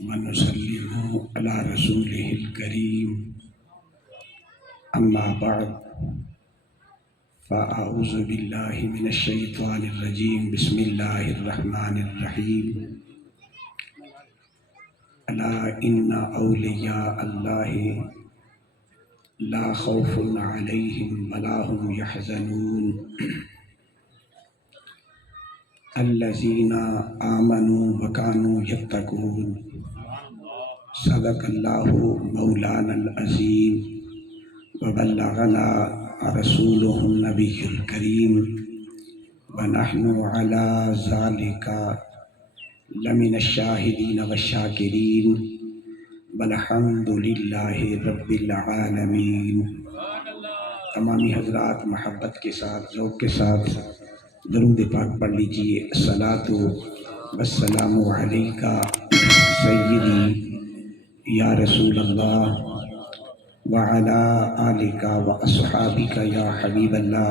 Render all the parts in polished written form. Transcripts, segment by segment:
ونسلم على رسوله الكريم أما بعد فأعوذ بالله من الشيطان الرجيم بسم الله الرحمن الرحيم ألا إن أولياء الله لا خوف عليهم ولا هم يحزنون الذين آمنوا وكانوا يتقون صدق الله مولانا العظيم وبلغنا رسوله النبي الكريم ونحن على ذلك لمن الشاهدين والشاكرين والحمد لله رب العالمين۔ تمامی حضرات محبت کے ساتھ ذوق کے ساتھ درود پاک پڑھ لیجئے۔ الصلاۃ والسلام علیک سیدی یا رسول اللہ وعلی آلک واصحابک یا حبیب اللہ۔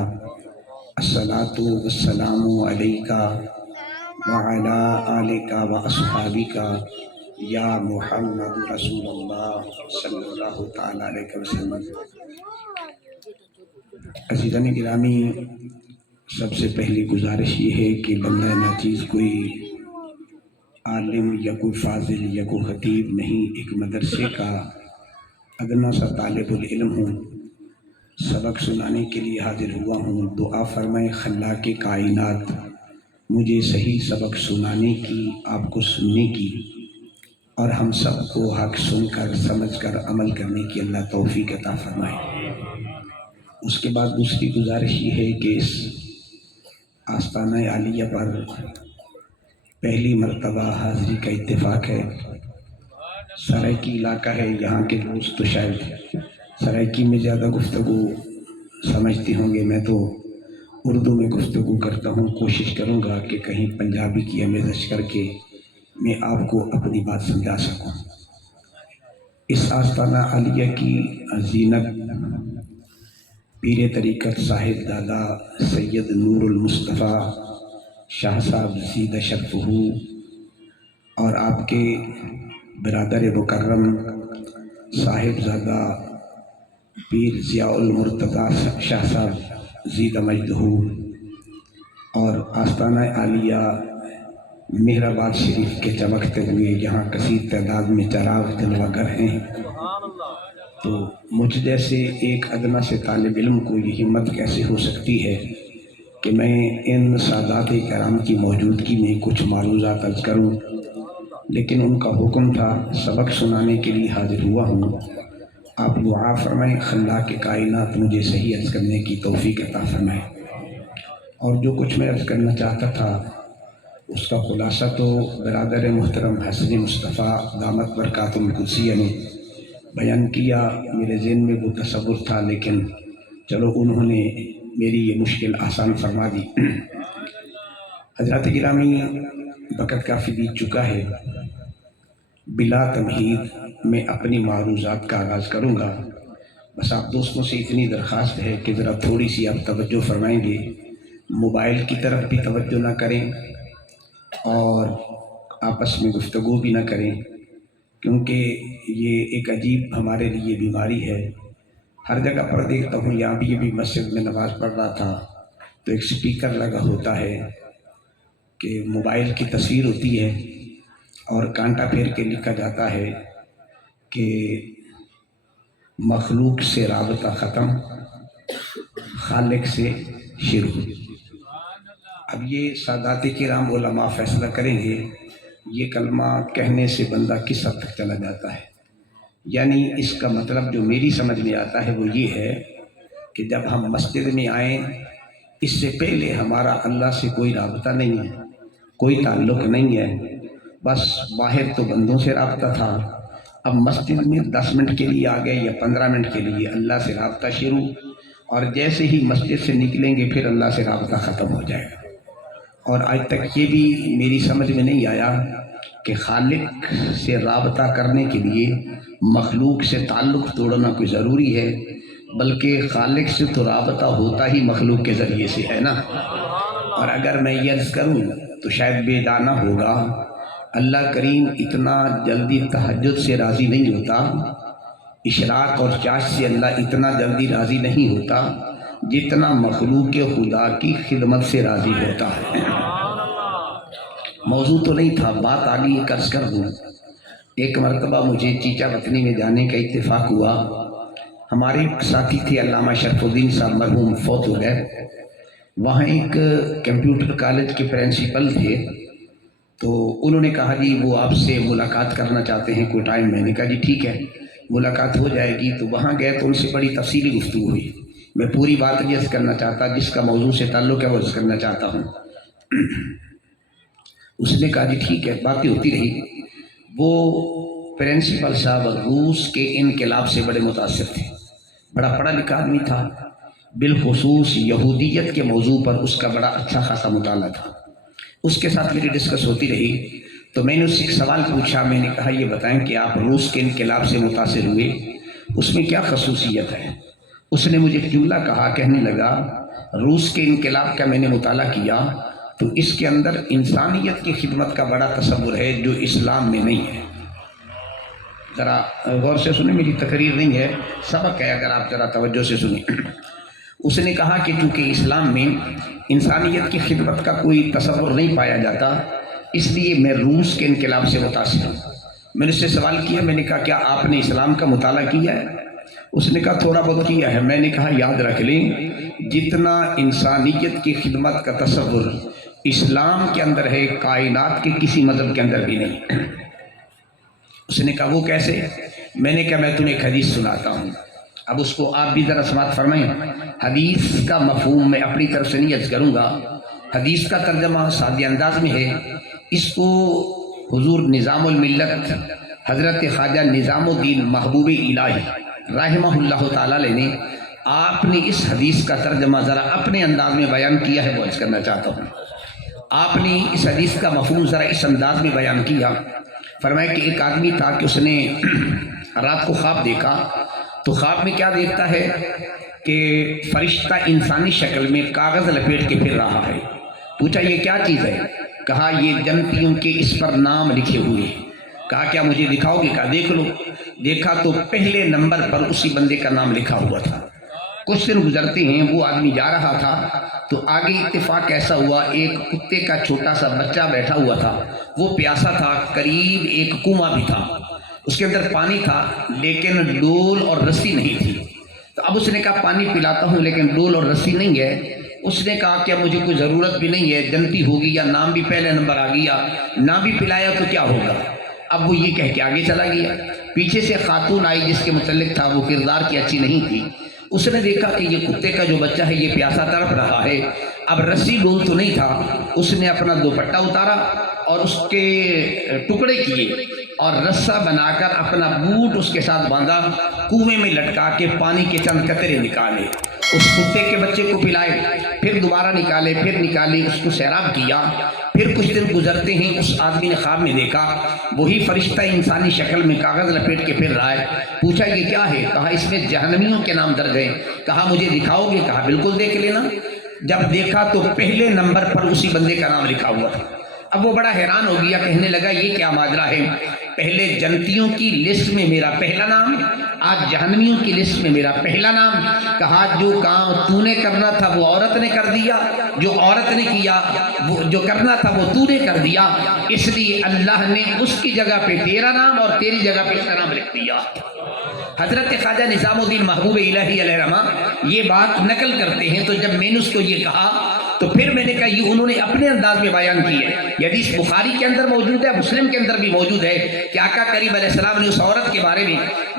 الصلاۃ والسلام علیک وعلی آلک واصحابک یا محمد رسول اللہ صلی اللہ تعالی علیہ وسلم۔ عزیزان گرامی، سب سے پہلی گزارش یہ ہے کہ بندہ ناچیز کوئی عالم یا کوئی فاضل یا کوئی خطیب نہیں، ایک مدرسے کا ادنا سا طالب العلم ہوں، سبق سنانے کے لیے حاضر ہوا ہوں۔ دعا فرمائے خلاق کائنات مجھے صحیح سبق سنانے کی، آپ کو سننے کی، اور ہم سب کو حق سن کر سمجھ کر عمل کرنے کی اللہ توفیق عطا فرمائے۔ اس کے بعد دوسری گزارش یہ ہے کہ اس آستانہ عالیہ پر پہلی مرتبہ حاضری کا اتفاق ہے۔ سرائکی علاقہ ہے، یہاں کے دوست تو شاید سرائکی میں زیادہ گفتگو سمجھتے ہوں گے، میں تو اردو میں گفتگو کرتا ہوں۔ کوشش کروں گا کہ کہیں پنجابی کی آمیزش کر کے میں آپ کو اپنی بات سمجھا سکوں۔ اس آستانہ عالیہ کی زینت پیر طریقت صاحب دادا سید نور المصطفیٰ شاہ صاحب زیدہ شرفہ اور آپ کے برادر مکرم صاحب زادہ پیر ضیاء المرتضیٰ شاہ صاحب زیدہ مجدہ اور آستانہ عالیہ مہر آباد شریف کے چمکتے ہوئے یہاں کثیر تعداد میں چراغ جلوہ گر ہیں، تو مجھ جیسے ایک ادنا سے طالب علم کو یہ ہمت کیسے ہو سکتی ہے کہ میں ان سادات کرام کی موجودگی میں کچھ معروضات عرض کروں، لیکن ان کا حکم تھا سبق سنانے کے لیے حاضر ہوا ہوں۔ آپ دعا فرمائیں خلاق کائنات مجھے صحیح عرض کرنے کی توفیق عطا فرمائیں۔ اور جو کچھ میں عرض کرنا چاہتا تھا اس کا خلاصہ تو برادر محترم حسن مصطفیٰ دامت برکاتہ القدسیہ نے بیان کیا۔ میرے ذہن میں وہ تصور تھا، لیکن چلو انہوں نے میری یہ مشکل آسان فرما دی۔ حضرات گرامی، وقت کافی بیت چکا ہے، بلا تمہید میں اپنی معروضات کا آغاز کروں گا۔ بس آپ دوستوں سے اتنی درخواست ہے کہ ذرا تھوڑی سی آپ توجہ فرمائیں گے، موبائل کی طرف بھی توجہ نہ کریں اور آپس میں گفتگو بھی نہ کریں، کیونکہ یہ ایک عجیب ہمارے لیے بیماری ہے۔ ہر جگہ پر دیکھتا ہوں، یہاں بھی ابھی مسجد میں نماز پڑھ رہا تھا تو ایک سپیکر لگا ہوتا ہے کہ موبائل کی تصویر ہوتی ہے اور کانٹا پھیر کے لکھا جاتا ہے کہ مخلوق سے رابطہ ختم، خالق سے شروع۔ اب یہ سادات کرام علماء فیصلہ کریں گے یہ کلمہ کہنے سے بندہ کس حد تک چلا جاتا ہے۔ یعنی اس کا مطلب جو میری سمجھ میں آتا ہے وہ یہ ہے کہ جب ہم مسجد میں آئیں اس سے پہلے ہمارا اللہ سے کوئی رابطہ نہیں ہے، کوئی تعلق نہیں ہے، بس باہر تو بندوں سے رابطہ تھا، اب مسجد میں 10 منٹ کے لیے آ گئے یا 15 منٹ کے لیے اللہ سے رابطہ شروع، اور جیسے ہی مسجد سے نکلیں گے پھر اللہ سے رابطہ ختم ہو جائے گا۔ اور آج تک یہ بھی میری سمجھ میں نہیں آیا کہ خالق سے رابطہ کرنے کے لیے مخلوق سے تعلق توڑنا کوئی ضروری ہے، بلکہ خالق سے تو رابطہ ہوتا ہی مخلوق کے ذریعے سے ہے نا۔ اور اگر میں یہ عرض کروں تو شاید بے دانہ ہوگا اللہ کریم اتنا جلدی تہجد سے راضی نہیں ہوتا، اشراق اور چاش سے اللہ اتنا جلدی راضی نہیں ہوتا جتنا مخلوق خدا کی خدمت سے راضی ہوتا ہے۔ موضوع تو نہیں تھا، بات آگے یہ عرض کر دوں۔ ایک مرتبہ مجھے چیچا وطنی میں جانے کا اتفاق ہوا۔ ہمارے ایک ساتھی تھے علامہ شرف الدین صاحب، مرحوم، فوت ہو گئے۔ وہاں ایک کمپیوٹر کالج کے پرنسپل تھے، تو انہوں نے کہا جی وہ آپ سے ملاقات کرنا چاہتے ہیں، کوئی ٹائم؟ میں نے کہا جی ٹھیک ہے، ملاقات ہو جائے گی۔ تو وہاں گئے تو ان سے بڑی تفصیلی گفتگو ہوئی۔ میں پوری بات نہیں عرض کرنا چاہتا، جس کا موضوع سے تعلق ہے وہ عرض کرنا چاہتا ہوں۔ اس نے کہا جی ٹھیک ہے، باتیں ہوتی رہی۔ وہ پرنسپل صاحب روس کے انقلاب سے بڑے متاثر تھے، بڑا پڑھا لکھا آدمی تھا، بالخصوص یہودیت کے موضوع پر اس کا بڑا اچھا خاصا مطالعہ تھا۔ اس کے ساتھ میری ڈسکس ہوتی رہی تو میں نے اس سے ایک سوال پوچھا۔ میں نے کہا یہ بتائیں کہ آپ روس کے انقلاب سے متاثر ہوئے، اس میں کیا خصوصیت ہے؟ اس نے مجھے ایک جملہ کہا، کہنے لگا روس کے انقلاب کا میں نے مطالعہ کیا تو اس کے اندر انسانیت کی خدمت کا بڑا تصور ہے جو اسلام میں نہیں ہے۔ ذرا غور سے سنیں، میری تقریر نہیں ہے، سبق ہے، اگر آپ ذرا توجہ سے سنیں۔ اس نے کہا کہ چونکہ اسلام میں انسانیت کی خدمت کا کوئی تصور نہیں پایا جاتا، اس لیے میں روس کے انقلاب سے متاثر ہوں۔ میں نے اس سے سوال کیا، میں نے کہا کیا آپ نے اسلام کا مطالعہ کیا ہے؟ اس نے کہا تھوڑا بہت کیا ہے۔ میں نے کہا یاد رکھ لیں، جتنا انسانیت کی خدمت کا تصور اسلام کے اندر ہے، کائنات کے کسی مذہب کے اندر بھی نہیں۔ اس نے کہا وہ کیسے؟ میں نے کہا میں تمہیں ایک حدیث سناتا ہوں، اب اس کو آپ بھی ذرا سماعت فرمائیں۔ حدیث کا مفہوم میں اپنی طرف سے نہیں عرض کروں گا، حدیث کا ترجمہ سادہ انداز میں ہے۔ اس کو حضور نظام الملت حضرت خواجہ نظام الدین محبوب الہی رحمہ اللہ تعالی نے آپ نے اس حدیث کا ترجمہ ذرا اپنے انداز میں بیان کیا ہے، وہ عرض کرنا چاہتا ہوں۔ آپ نے اس حدیث کا مفہوم ذرا اس انداز میں بیان کیا، فرمایا کہ ایک آدمی تھا کہ اس نے رات کو خواب دیکھا، تو خواب میں کیا دیکھتا ہے کہ فرشتہ انسانی شکل میں کاغذ لپیٹ کے پھر رہا ہے۔ پوچھا یہ کیا چیز ہے؟ کہا یہ جنتیوں کے اس پر نام لکھے ہوئے ہیں۔ کہا کیا مجھے دکھاؤ گے؟ کہا دیکھ لو۔ دیکھا تو پہلے نمبر پر اسی بندے کا نام لکھا ہوا تھا۔ کچھ دن گزرتے ہیں، وہ آدمی جا رہا تھا تو آگے اتفاق ایسا ہوا، ایک کتے کا چھوٹا سا بچہ بیٹھا ہوا تھا، وہ پیاسا تھا، قریب ایک کنواں بھی تھا، اس کے اندر پانی تھا لیکن ڈول اور رسی نہیں تھی۔ تو اب اس نے کہا پانی پلاتا ہوں لیکن ڈول اور رسی نہیں ہے۔ اس نے کہا کہ مجھے کوئی ضرورت بھی نہیں ہے، جنتی ہوگی یا نام بھی پہلے نمبر آ گیا، نہ بھی پلایا تو کیا ہوگا۔ اب وہ یہ کہہ کے آگے چلا گیا۔ پیچھے سے خاتون آئی جس کے متعلق تھا، وہ کردار کی اچھی نہیں تھی۔ اس نے دیکھا کہ یہ کتے کا جو بچہ ہے یہ پیاسا تڑپ رہا ہے، اب رسی ڈول تو نہیں تھا۔ اس نے اپنا دوپٹہ اتارا اور اس کے ٹکڑے کیے اور رسہ بنا کر اپنا بوٹ اس کے ساتھ باندھا، کنویں میں لٹکا کے پانی کے چند قطرے نکالے، اس کتے کے بچے کو پلائے، پھر دوبارہ نکالے، پھر نکالے، اس کو سیراب کیا۔ پھر کچھ دن گزرتے ہیں، اس آدمی نے خواب میں دیکھا وہی فرشتہ انسانی شکل میں کاغذ لپیٹ کے پھر رہا ہے۔ پوچھا یہ کیا ہے؟ کہا اس میں جہنمیوں کے نام درج ہیں۔ کہا مجھے دکھاؤ گے؟ کہا بالکل دیکھ لینا۔ جب دیکھا تو پہلے نمبر پر اسی بندے کا نام لکھا ہوا تھا۔ اب وہ بڑا حیران ہو گیا، کہنے لگا یہ کیا ماجرا ہے، پہلے جنتیوں کی لسٹ میں میرا پہلا نام، آج جہنمیوں کی لسٹ میں میرا پہلا نام۔ کہا جو کام تو نے کرنا تھا وہ عورت نے کر دیا، جو عورت نے کیا وہ جو کرنا تھا وہ تو نے کر دیا، اس لیے اللہ نے اس کی جگہ پہ تیرا نام اور تیری جگہ پہ اس کا نام لکھ دیا۔ حضرت خواجہ نظام الدین محبوب الہی علیہ رحمہ یہ بات نقل کرتے ہیں۔ تو جب میں نے اس کو یہ کہا تو پھر میں نے کہا یہ انہوں نے اپنے انداز میں بیان کی ہے، یہ حدیث بخاری کے اندر موجود ہے، مسلم کے اندر بھی موجود ہے کہ آقا کریم علیہ السلام نے اس عورت کے بارے میں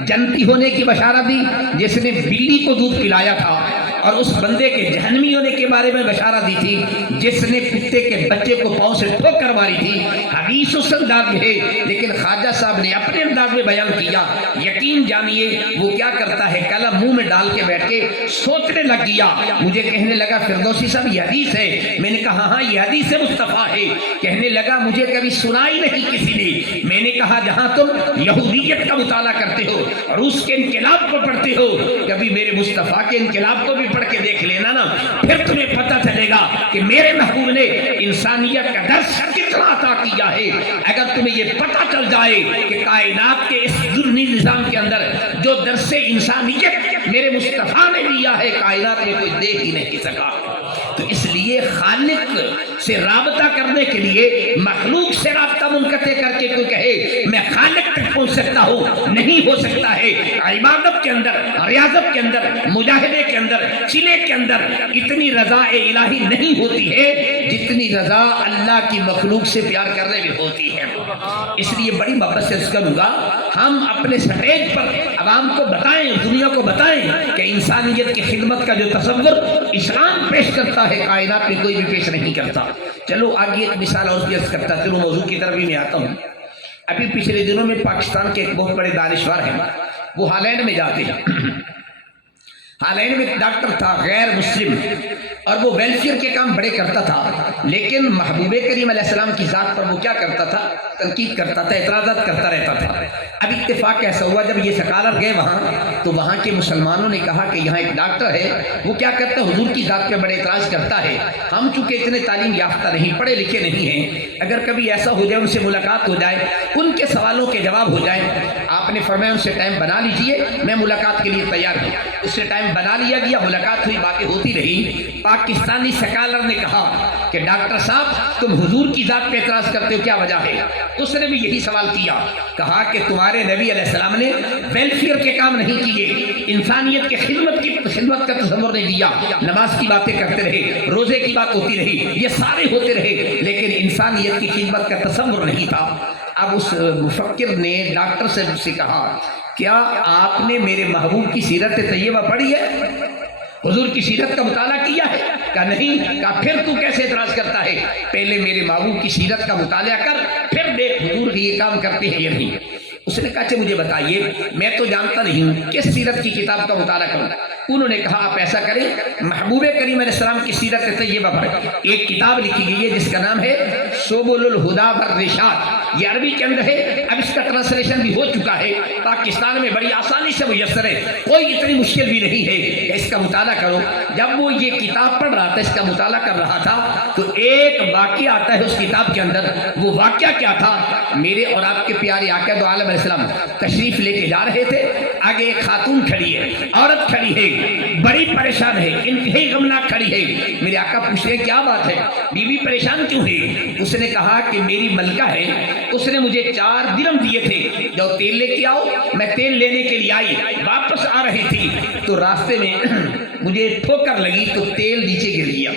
جنتی ہونے کی بشارت دی جس نے بلی کو دودھ پلایا تھا، اور اس بندے کے جہنمی ہونے کے بارے میں بشارت دی تھی جس نے کتے کے بچے کو پاؤں سے ٹھوکر ماری تھی۔ حدیث اس انداز میں ہے لیکن خواجہ صاحب نے اپنے انداز میں بیان کیا۔ یقین جانیے وہ کیا کرتا ہے، قلم منہ میں ڈال کے بیٹھ کے سوچنے لگ گیا۔ مجھے کہنے لگا فردوسی صاحب یہ حدیث ہے؟ میں نے کہا ہاں یہ حدیث مصطفیٰ ہے۔ کہنے لگا مجھے کبھی سنائی نہیں کسی نے۔ میں نے کہا جہاں تم یہودیت کا مطالعہ کرتے ہو، روس کے انقلاب کو پڑھتے ہو، کبھی میرے مصطفیٰ کے انقلاب کو بھی پڑھ کے دیکھ لینا نا، پھر تمہیں پتہ چلے گا کہ میرے محبوب نے انسانیت کا درس کتنا عطا کیا ہے۔ اگر تمہیں یہ پتہ چل جائے کہ کائنات کے اس ضمنی نظام کے اندر جو درس انسانیت میرے مصطفیٰ نے لیا ہے، کائنات میں کوئی دے ہی نہیں سکا۔ تو اس لیے خالق سے رابطہ کرنے کے لیے مخلوق سے رابطہ منقطع کر کے کوئی کہے میں خالق تک پہنچ سکتا ہوں، نہیں ہو سکتا ہے۔ عبادت کے اندر، ریاضت کے اندر، مجاہدے کے اندر، چلے کے اندر اتنی رضا الہی نہیں ہوتی ہے جتنی رضا اللہ کی مخلوق سے پیار کرنے میں ہوتی ہے۔ اس لیے بڑی محبت سے عرض کروں گا، ہم اپنے سٹیج پر عوام کو بتائیں، دنیا کو بتائیں کہ انسانیت کی خدمت کا جو تصور اسلام پیش کرتا ہے کائنات میں کوئی بھی پیش نہیں کرتا۔ چلو آگے ایک مثال اور عرض کرتا چلو موضوع کی طرف بھی میں آتا ہوں۔ ابھی پچھلے دنوں میں پاکستان کے ایک بہت بڑے دانشور ہیں، وہ ہالینڈ میں جاتے ہیں۔ ہالینڈ میں ایک ڈاکٹر تھا غیر مسلم، اور وہ ویلفیئر کے کام بڑے کرتا تھا، لیکن محبوب کریم علیہ السلام کی ذات پر وہ کیا کرتا تھا؟ تنقید کرتا تھا، اعتراضات کرتا رہتا تھا۔ اب اتفاق ایسا ہوا جب یہ سکالر گئے وہاں تو وہاں کے مسلمانوں نے کہا کہ یہاں ایک ڈاکٹر ہے، وہ کیا کرتا ہے؟ حضور کی ذات پہ بڑے اعتراض کرتا ہے۔ ہم چونکہ اتنے تعلیم یافتہ نہیں، پڑھے لکھے نہیں ہیں، اگر کبھی ایسا ہو جائے ان سے ملاقات ہو جائے، ان کے سوالوں کے جواب ہو جائے، آپ نے فرمایا ان سے ٹائم بنا لیجئے، میں ملاقات کے لیے تیار ہوں۔ اس سے ٹائم بنا لیا گیا، ملاقات ہوئی، باتیں ہوتی رہی۔ پاکستانی سکالر نے کہا کہ ڈاکٹر صاحب تم حضور کی ذات پہ اعتراض کرتے ہو، کیا وجہ ہے؟ اس نے بھی یہی سوال کیا، کہا کہ تمہارے نبی علیہ السلام نے ویلفیئر کے کام نہیں کیے، انسانیت کے خدمت کا تصور نہیں دیا، نماز کی باتیں کرتے رہے، روزے کی بات ہوتی رہی، یہ سارے ہوتے رہے، لیکن انسانیت کی خدمت کا تصور نہیں تھا۔ اب اس مفکر نے ڈاکٹر صاحب سے کہا کیا آپ نے میرے محبوب کی سیرت طیبہ پڑھی ہے؟ حضور کی سیرت کا مطالعہ کیا ہے؟ کہا نہیں۔ کہا پھر تو کیسے اعتراض کرتا ہے؟ پہلے میرے محبوب کی سیرت کا مطالعہ کر، پھر دیکھ حضور یہ کام کرتے ہیں یا نہیں۔ اس نے کہا مجھے بتائیے، میں تو جانتا نہیں ہوں کس سیرت کی کتاب کا مطالعہ کروں۔ انہوں نے کہا آپ ایسا کریں، محبوب کریم علیہ السلام کی سیرت طیبہ پڑھیں۔ ایک کتاب لکھی گئی ہے جس کا نام ہے سبل الہدی والرشاد، یہ عربی کے اندر ہے، اب اس کا ٹرانسلیشن بھی ہو چکا ہے، پاکستان میں بڑی آسانی سے میسر ہے، کوئی اتنی مشکل بھی نہیں ہے کہ اس کا مطالعہ کرو۔ جب وہ یہ کتاب پڑھ رہا تھا، اس کا مطالعہ کر رہا تھا، تو ایک واقعہ آتا ہے اس کتاب کے اندر۔ وہ واقعہ کیا تھا؟ میرے اور آپ کے پیارے آقا دو عالم علیہ السلام تشریف لے کے جا رہے تھے، آگے ایک خاتون کھڑی ہے، عورت کھڑی ہے، بڑی پریشان ہے، انتہائی غمناک کھڑی ہے۔ میرے آقا پوچھ رہے کیا بات ہے، بی بی پریشان کیوں ہے؟ اس نے کہا کہ میری ملکہ ہے، اس نے مجھے 4 درہم دیے تھے، جاؤ تیل لے کے آؤ۔ میں تیل لینے کے لیے آئی، واپس آ رہی تھی تو راستے میں مجھے ٹھوکر لگی تو تیل نیچے گر گیا۔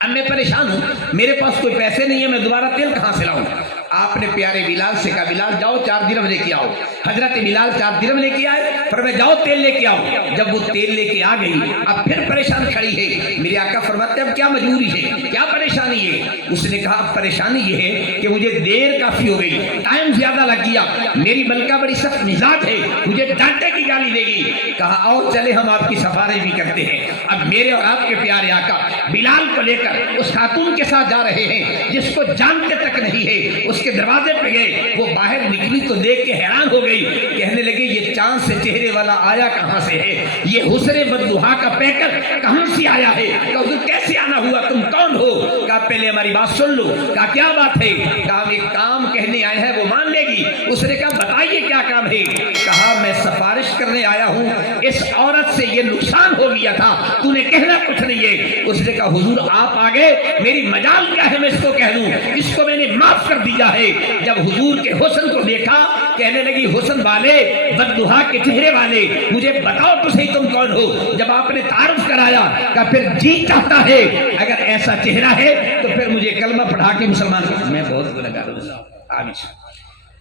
اب میں پریشان ہوں، میرے پاس کوئی پیسے نہیں ہے، میں دوبارہ تیل کہاں سے لاؤں؟ آپ نے پیارے بلال سے کہا بلال جاؤ 4 درہم لے کے آؤ۔ حضرت بلال 4 درہم لے کے آئے، فرمایا جاؤ تیل لے کے آؤ۔ جب وہ تیل لے کے آ گئی، اب پھر پریشان کھڑی ہے۔ میرے آقا فرماتے ہیں اب کیا مجبوری ہے، کیا پریشانی ہے؟ اس نے کہا اب پریشانی یہ ہے کہ مجھے دیر کافی ہو گئی، ٹائم زیادہ لگ گیا، میری ملکہ بڑی سخت مزاج ہے، مجھے ڈانٹے کی گالی دے گی۔ کہا آؤ چلے ہم آپ کی سفارش بھی کرتے ہیں۔ اب میرے اور آپ کے پیارے آقا بلال کو لے کر اس خاتون کے ساتھ جا رہے ہیں جس کو جانتے تک نہیں ہے، اس کے دروازے پہ گئے، وہ باہر نکلی تو دیکھ کے حیران ہو گئی، کہنے لگے یہ چاند سے چہرے والا آیا کہاں سے ہے؟ یہ حسن بددہا کا پیکر کہاں سے آیا ہے؟ کہا حضور کیسے آنا ہوا، تم کون ہو؟ کہا پہلے ہماری بات سن لو۔ کہا کیا بات ہے؟ کہا ہم ایک کام کہنے آئے ہیں، وہ مان لے گی؟ اس نے کہا بتائیے کیا کام ہے؟ کہا میں سفارش کرنے آیا ہوں، اس عورت سے یہ نقصان ہو گیا تھا، تو نے کہنا کچھ نہیں ہے۔ اس نے کہا حضور آپ آگے، میری مجال کیا ہے میں اس کو کہہ دوں، اس کو میں نے معاف کر دیا ہے۔ جب حضور کے حسن کو دیکھا، کہنے لگی حسن والے، بددہا کے چہرے والے، مجھے بتاؤ تو صحیح تم کون ہو؟ جب آپ نے تعارف کرایا، کہا پھر جی چاہتا ہے اگر ایسا چہرہ ہے تو پھر مجھے کلمہ پڑھا کے مسلمان کر۔ میں بہت گنہگار ہوں،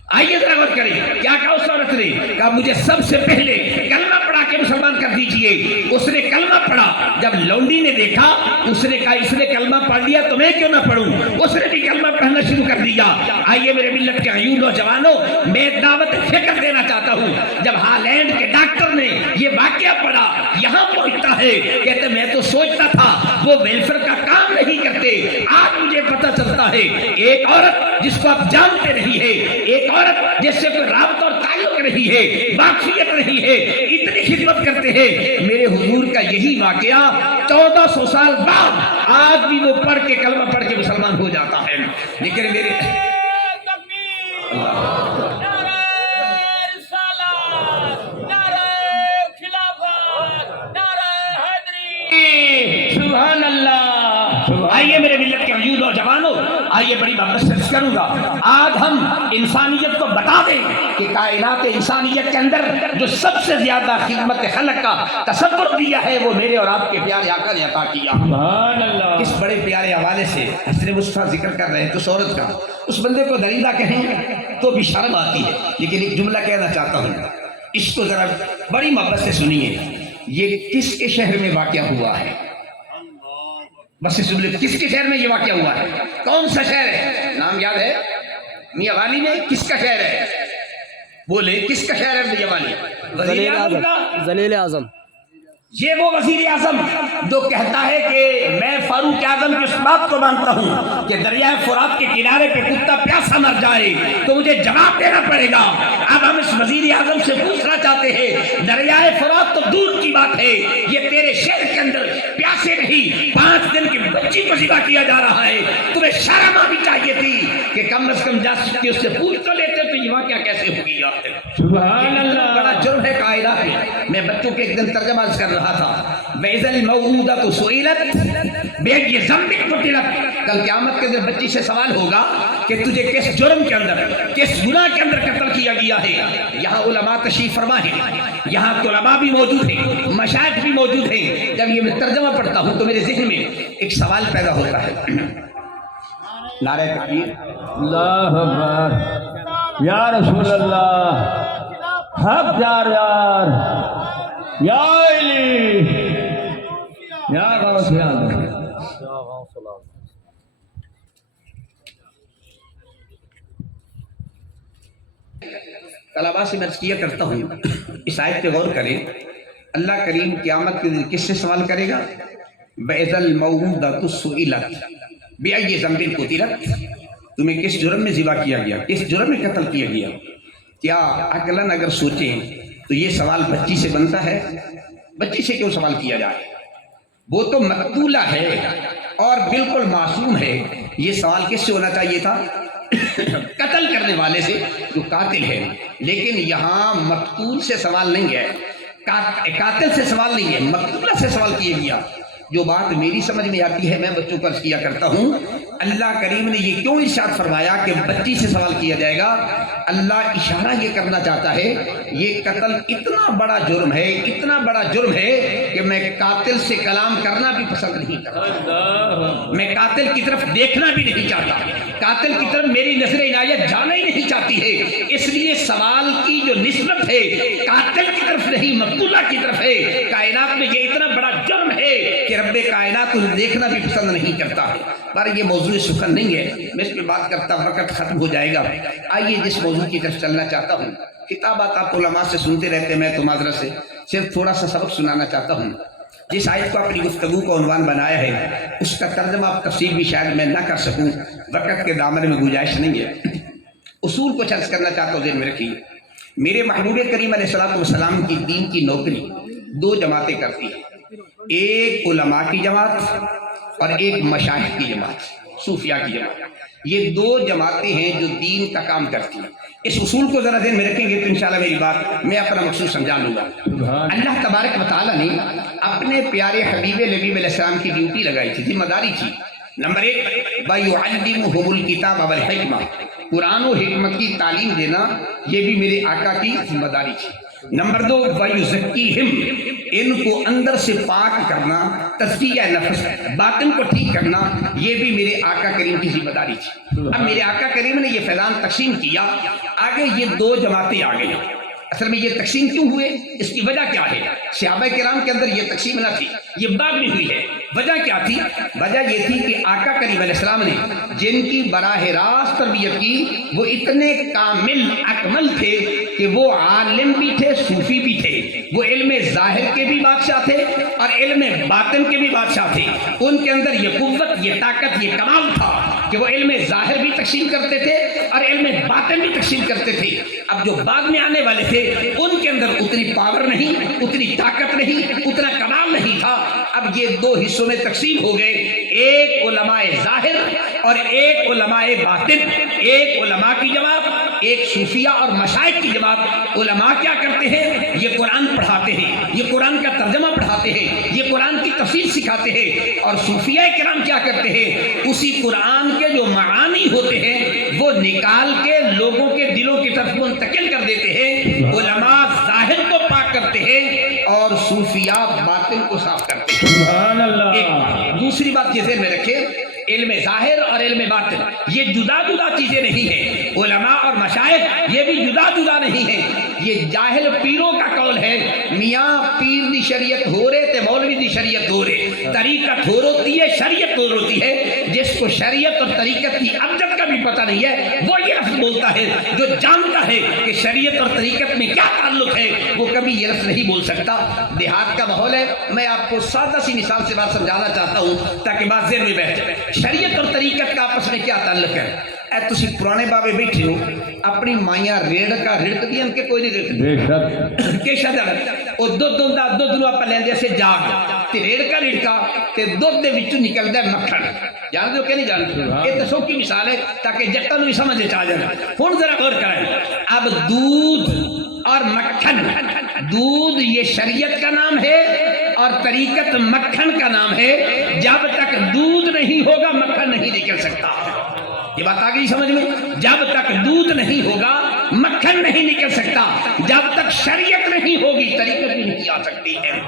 آئیے ذرا غور کریں کیا کہا اس عورت نے؟ کہا مجھے سب سے پہلے کلمہ پڑھا کے مسلمان کر دیجئے۔ اس نے کلمہ پڑھا، جب لونڈی نے دیکھا اس نے کہا اس نے کلمہ پڑھ لیا تو میں کیوں نہ پڑھوں؟ اس نے بھی کلمہ پڑھنا شروع کر دیا۔ آئیے میرے ملت کے عیون نوجوانوں، میں دعوت فکر دینا چاہتا ہوں، جب ہالینڈ کے ڈاکٹر نے یہ واقعہ پڑھا، یہاں پہنچتا ہے، کہتے میں تو سوچتا تھا وہ ویلفیئر کا کام نہیں کرتے، آج مجھے پتہ چلتا ہے ایک عورت جس کو آپ جانتے نہیں ہے، ایک عورت جس سے کوئی رابطہ اور تعلق تک نہیں ہے، واقفیت نہیں ہے، اتنی خدمت کرتے ہیں۔ میرے حضور کا یہی واقعہ 1400 سال بعد آج بھی وہ پڑھ کے کلمہ پڑھ کے مسلمان ہو جاتا ہے۔ لیکن میرے سبحان اللہ۔ آئیے میرے ملت کے وجود اور جوانوں، آئیے بڑی محبت سے عرض کروں گا، آج ہم انسانیت کو بتا دیں کہ کائنات انسانیت کے اندر جو سب سے زیادہ خدمت خلق کا تصور دیا ہے وہ میرے اور آپ کے پیارے آقا نے عطا کیا۔ سبحان اللہ۔ اس بڑے پیارے حوالے سے حسن مصطفیٰ ذکر کر رہے ہیں تو عورت کا اس بندے کو درندہ کہیں تو بھی شرم آتی ہے، لیکن ایک جملہ کہنا چاہتا ہوں، اس کو ذرا بڑی محبت سے سنیے۔ یہ کس کے شہر میں واقعہ ہوا ہے؟ بس اس جملے کس کے شہر میں یہ واقعہ ہوا ہے؟ کون سا شہر ہے؟ نام یاد ہے؟ میاں والی میں کس کا شہر ہے؟ بولے کس کا شہر ہے میاں والی؟ وزیر اعظم کا؟ ذلیل اعظم۔ یہ وہ وزیر اعظم جو کہتا ہے کہ میں فاروق اعظم کی اس بات کو مانتا ہوں کہ دریائے فرات کے کنارے پہ کتا پیاسا مر جائے تو مجھے جواب دینا پڑے گا۔ اب ہم اس وزیر اعظم سے پوچھنا چاہتے ہیں، دریائے فرات تو دور کی بات ہے، یہ تیرے شہر کے اندر پیاسے نہیں 5 دن کی بچی کو ذبح کیا جا رہا ہے، تمہیں شرم آنی چاہیے تھی کہ کم از کم جا سکتے اس سے پوچھ تو لیتے تو یہ واقعہ کیسے ہو گیا؟ سبحان اللہ۔ بڑا جرم ہے کائنات میں۔ میں بچوں کے ایک دن ترجمہ کر رہا تھا، وَإِذَا الْمَوْءُودَةُ سُئِلَتْ بِأَيِّ ذَنبٍ قُتِلَتْ، کل قیامت کے دن بچی سے سوال ہوگا کہ تجھے کس جرم کے اندر، کس گناہ کے اندر قتل کیا گیا ہے۔ یہاں علماء تشریف فرما ہیں، یہاں علماء بھی موجود ہیں، مشائخ بھی موجود ہیں۔ جب یہ میں ترجمہ پڑھتا ہوں تو میرے ذہن میں ایک سوال پیدا ہوتا ہے۔ نعرہ تکبیر، اللہ اکبر، یا رسول اللہ، حق یار یا علی، یا غوث اعظم۔ طلباء سے میں کیا کرتا ہوں، اس آیت پہ غور کریں۔ اللہ کریم قیامت کے دن کس سے سوال کرے گا؟ وَإِذَا الْمَوْءُودَةُ سُئِلَتْ بِأَيِّ ذَنبٍ قُتِلَتْ، تمہیں کس جرم میں ذبح کیا گیا، کس جرم میں قتل کیا گیا؟ کیا عقلاً اگر سوچیں تو یہ سوال بچی سے بنتا ہے؟ بچی سے کیوں سوال کیا جائے؟ وہ تو مقتولہ ہے اور بالکل معصوم ہے، یہ سوال کس سے ہونا چاہیے تھا؟ قتل کرنے والے سے جو قاتل ہے۔ لیکن یہاں مقتول سے سوال نہیں ہے، قاتل سے سوال نہیں ہے، مقتولہ سے سوال کیا گیا۔ جو بات میری سمجھ میں آتی ہے میں بچوں پر کیا کرتا ہوں، اللہ کریم نے یہ کیوں ارشاد فرمایا کہ بچی سے سوال کیا جائے گا؟ اللہ اشارہ یہ کرنا چاہتا ہے یہ قتل اتنا بڑا جرم ہے، اتنا بڑا جرم ہے کہ میں قاتل سے کلام کرنا بھی پسند نہیں کرتا، میں قاتل کی طرف دیکھنا بھی نہیں چاہتا، قاتل کی طرف میری نظر عنایت جانا ہی نہیں چاہتی ہے۔ اس لیے سوال کی جو نسبت ہے قاتل کی طرف نہیں مقتولہ کی طرف ہے۔ کائنات میں یہ اتنا بڑا جرم ہے کہ رب کائنات اسے دیکھنا بھی پسند نہیں کرتا ہے۔ پر یہ موضوع سخن نہیں ہے، میں اس پہ بات کرتا وقت ختم ہو جائے گا۔ آئیے جس موضوع کی طرف چلنا چاہتا ہوں، خطابات آپ علماء سے سنتے رہتے ہیں، میں تو معذرت سے صرف تھوڑا سا سبق سنانا چاہتا ہوں۔ جس آیت کو اپنی گفتگو کو عنوان بنایا ہے اس کا ترجمہ تفسیر بھی شاید میں نہ کر سکوں، وقت کے دامن میں گنجائش نہیں ہے۔ اصول کو چرچ کرنا چاہتا ہوں، ذہن میں رکھیے۔ میرے محبوب کریم علیہ السلام کی دین کی نوکری 2 جماعتیں کرتی ہیں، ایک علماء کی جماعت اور ایک مشائخ کی جماعت، صوفیاء کی جماعت۔ یہ 2 جماعتیں ہیں جو دین کا کام کرتی ہیں۔ اس اصول کو ذرا ذہن میں رکھیں گے تو انشاءاللہ میری بات میں اپنا مقصود سمجھا لوں گا۔ اللہ تبارک و تعالیٰ نے اپنے پیارے حبیب نبی علیہ السلام کی ڈیوٹی لگائی تھی، ذمہ داری تھی۔ نمبر 1 وَيُعَلِّمُهُمُ الْكِتَابَ وَالْحِكْمَةَ، قرآن و حکمت کی تعلیم دینا یہ بھی میرے آقا کی ذمہ داری تھی۔ نمبر 2 وَيُزَكِّيهِمْ، ان کو اندر سے پاک کرنا، تزکیہ نفس، باطن کو ٹھیک کرنا، یہ بھی میرے آقا کریم کی ذمہ داری تھی۔ اب میرے آقا کریم نے یہ فیضان تقسیم کیا، آگے یہ 2 جماعتیں آ گئی۔ اصل میں یہ تقسیم کیوں ہوئے، اس کی وجہ کیا ہے؟ صحابہ کرام کے اندر یہ تقسیم نہ تھی، یہ بعد میں ہوئی ہے۔ وجہ کیا تھی؟ وجہ یہ تھی کہ آقا کریم علیہ السلام نے جن کی براہ راست تربیت کی وہ اتنے کامل اکمل تھے کہ وہ عالم بھی تھے، صوفی بھی تھے، وہ علم ظاہر کے بھی بادشاہ تھے اور علم باطن کے بھی بادشاہ تھے۔ ان کے اندر یہ قوت، یہ طاقت، یہ کمال تھا کہ وہ علم ظاہر بھی تقسیم کرتے تھے اور علم باطن بھی تقسیم کرتے تھے. اب جو بعد میں آنے والے تھے ان کے اندر اتنی پاور نہیں, اتنی طاقت نہیں, اتنا کمال نہیں تھا. اب یہ دو حصوں میں تقسیم ہو گئے, ایک علماء ظاہر اور ایک علماء باطن. ایک علماء کی جماعت, ایک صوفیہ اور مشائخ کی جماعت. علماء کیا کرتے ہیں؟ یہ قرآن پڑھاتے ہیں, یہ قرآن کا ترجمہ پڑھاتے ہیں, یہ قرآن کی تفسیر سکھاتے ہیں. اور صوفیہ کرام کیا کرتے ہیں؟ اسی قرآن کے جو معانی ہوتے ہیں وہ نکال کے لوگوں کے دلوں کی طرف منتقل کر دیتے ہیں. علماء ظاہر کو پاک کرتے ہیں اور صوفیہ باطن کو صاف کرتے ہیں. سبحان اللہ. ایک دوسری بات یہ ذہن میں رکھے, علم ظاہر اور علم باطن یہ جدا جدا چیزیں نہیں ہیں. علماء اور مشائخ یہ بھی جدا جدا نہیں ہیں. یہ جاہل پیروں کا قول ہے, میاں پیر دی شریعت ہو رہے تے مولوی دی شریعت ہو رہے. طریقت ہو روتی ہے, شریعت ہو روتی ہے. جس کو شریعت اور طریقت کی ابجد کا بھی پتہ نہیں ہے وہ یہ لفظ بولتا ہے. جو جانتا ہے کہ شریعت اور طریقت میں کیا تعلق ہے وہ کبھی یہ لفظ نہیں بول سکتا. دیہات کا ماحول ہے, میں آپ کو سادہ سی مثال سے بات سمجھانا چاہتا ہوں تاکہ بات ذہن میں بیٹھ جائے. شریعت اور طریقت کا آپس میں کیا تعلق ہے؟ اے تسی پرانے بابے بیٹھے ہو, اپنی مائیاں ریڑ کا رڑک دیا ان کے کوئی نہیں رڑک بے شک کہ شاید او دودھ ہوندا, دودھ نو آپ لیندے سے جاگ تے ریڑ کا رڑکا تے دودھ دے وچوں نکلدا ہے مکھن. جان دو کہ نہیں جانتے؟ یہ دسو کی مثال ہے تاکہ جٹاں نوں سمجھ آ جائے. ہن ذرا غور کرائیں. اب دودھ اور مکھن, دودھ یہ شریعت کا نام ہے اور طریقت مکھن کا نام ہے. جب تک دودھ نہیں ہوگا مکھن نہیں نکل سکتا. یہ بات آ گئی سمجھ میں؟ جب تک دودھ نہیں ہوگا مکھن نہیں نکل سکتا. جب تک شریعت نہیں ہوگی طریقت بھی نہیں آ سکتی ہے.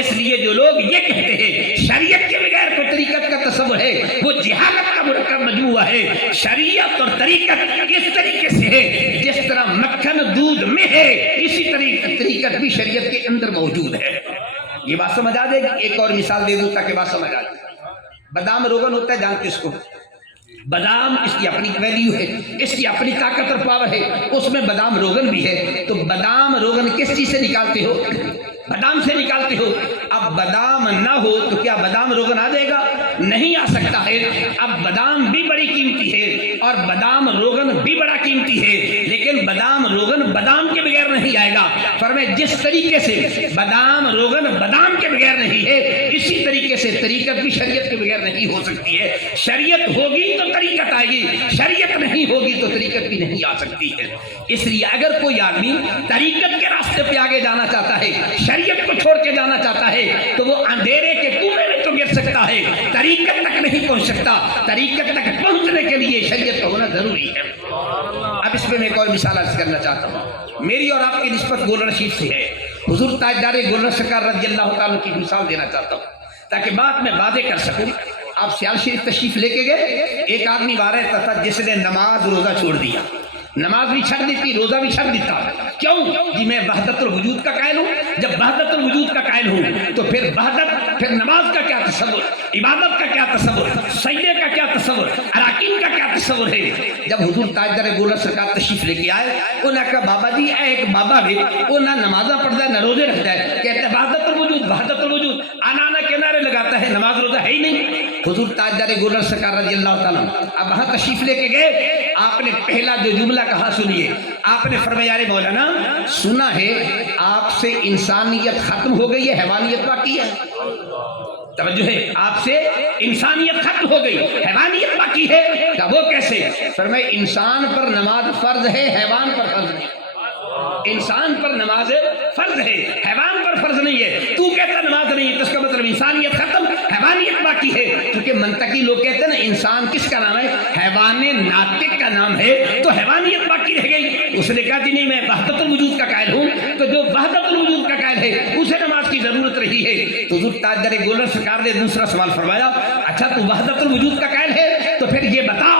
اس لیے جو لوگ یہ کہتے ہیں شریعت کے بغیر تو طریقت کا تصور ہے وہ جہالت کا مرکب مجموعہ ہے. شریعت اور طریقت اس طریقے سے ہے جس طرح مکھن دودھ میں ہے اسی طریقت بھی شریعت کے اندر موجود ہے. یہ بات سمجھ آ جائے گی. ایک اور مثال دے دوں تاکہ بات سمجھ آ جائے. بادام روغن ہوتا ہے, جانتے اس کو؟ بادام اس کی اپنی ویلیو ہے, اس کی اپنی طاقت اور پاور ہے. اس میں بادام روغن بھی ہے. تو بادام روغن کس چیز سے نکالتے ہو؟ بادام سے نکالتے ہو. اب بادام نہ ہو تو کیا بادام روغن آ جائے گا؟ نہیں آ سکتا ہے. اب بادام بھی بڑی قیمتی ہے اور بادام روغن بھی بڑا قیمتی ہے, لیکن بادام روغن بادام کے بغیر نہیں آئے گا. فرمائے جس طریقے سے بادام روغن بادام کے بغیر نہیں ہے اسی طریقے سے طریقت بھی شریعت کے بغیر نہیں ہو سکتی ہے. شریعت ہوگی تو طریقت آئے گی, شریعت نہیں ہوگی تو طریقت بھی نہیں آ سکتی ہے. اس لیے اگر کوئی آدمی طریقت کے راستے پہ آگے جانا چاہتا ہے, شریعت کو چھوڑ کے جانا چاہتا ہے, تو وہ اندھیرے کے کنویں میں تو گر سکتا ہے, طریقت تک نہیں پہنچ سکتا. طریقت تک پہنچنے کے لیے شریعت کا ہونا ضروری ہے. اب اس پہ میں ایک اور مثال عرض کرنا چاہتا ہوں. میری اور آپ کی نسبت گولڑ رشید سے ہے. حضور تاجدار گولڑ سرکار رضی اللہ تعالیٰ کی مثال دینا چاہتا ہوں تاکہ بات میں واضح کر سکوں. آپ سیال شریف تشریف لے کے گئے, ایک آدمی وارہ تھا جس نے نماز روزہ چھوڑ دیا. نماز بھی چھڑ دیتی, روزہ بھی چھڑ دیتا. کیوں؟ جی میں وحدت الوجود کا قائل ہوں. جب وحدت الوجود کا قائل ہوں تو پھر وحدت, پھر نماز کا کیا تصور, عبادت کا کیا تصور, سجدے کا کیا تصور, اراکین کا کیا تصور ہے. جب حضور تاجدار گولڑ سرکار تشریف لے کے آئے, انہوں نے کہا بابا جی اے ایک بابا بھی وہ نہ نمازہ پڑھتا ہے نہ روزے رکھتا ہے, کہتے ہیں وحدت الوجود وحدت الوجود, آنا کنارے لگاتا ہے, نماز روزہ ہے ہی نہیں. حضور تاجدار گولڑ سرکار رضی اللہ تعالیٰ اب وہاں تشریف لے کے گئے. آپ نے پہلا جو جملہ کہا سنیے. آپ نے فرمایا یار مولانا سنا ہے آپ سے انسانیت ختم ہو گئی ہے, حیوانیت باقی ہے. توجہ ہے, آپ سے انسانیت ختم ہو گئی, حیوانیت باقی ہے. کہ وہ کیسے؟ فرمایا انسان پر نماز فرض ہے, حیوان پر فرض نہیں. انسان پر نماز فرض ہے, حیوان پر فرض نہیں ہے. تو کہتا نماز نہیں ہے تو اس کا مطلب انسانیت ختم, حیوانیت باقی ہے. کیونکہ منطقی لوگ کہتے ہیں نا انسان کس کا نام ہے؟ حیوان ناطق کا نام ہے, تو حیوانیت باقی رہ گئی. اس نے کہا جی نہیں میں وحدت الوجود کا قائل ہوں. تو جو وحدت الوجود کا قائل ہے اسے نماز کی ضرورت رہی ہے. تو حضور تاجدار گولڑ سرکار نے دوسرا سوال فرمایا, اچھا تو وحدت الوجود کا قائل ہے تو پھر یہ بتا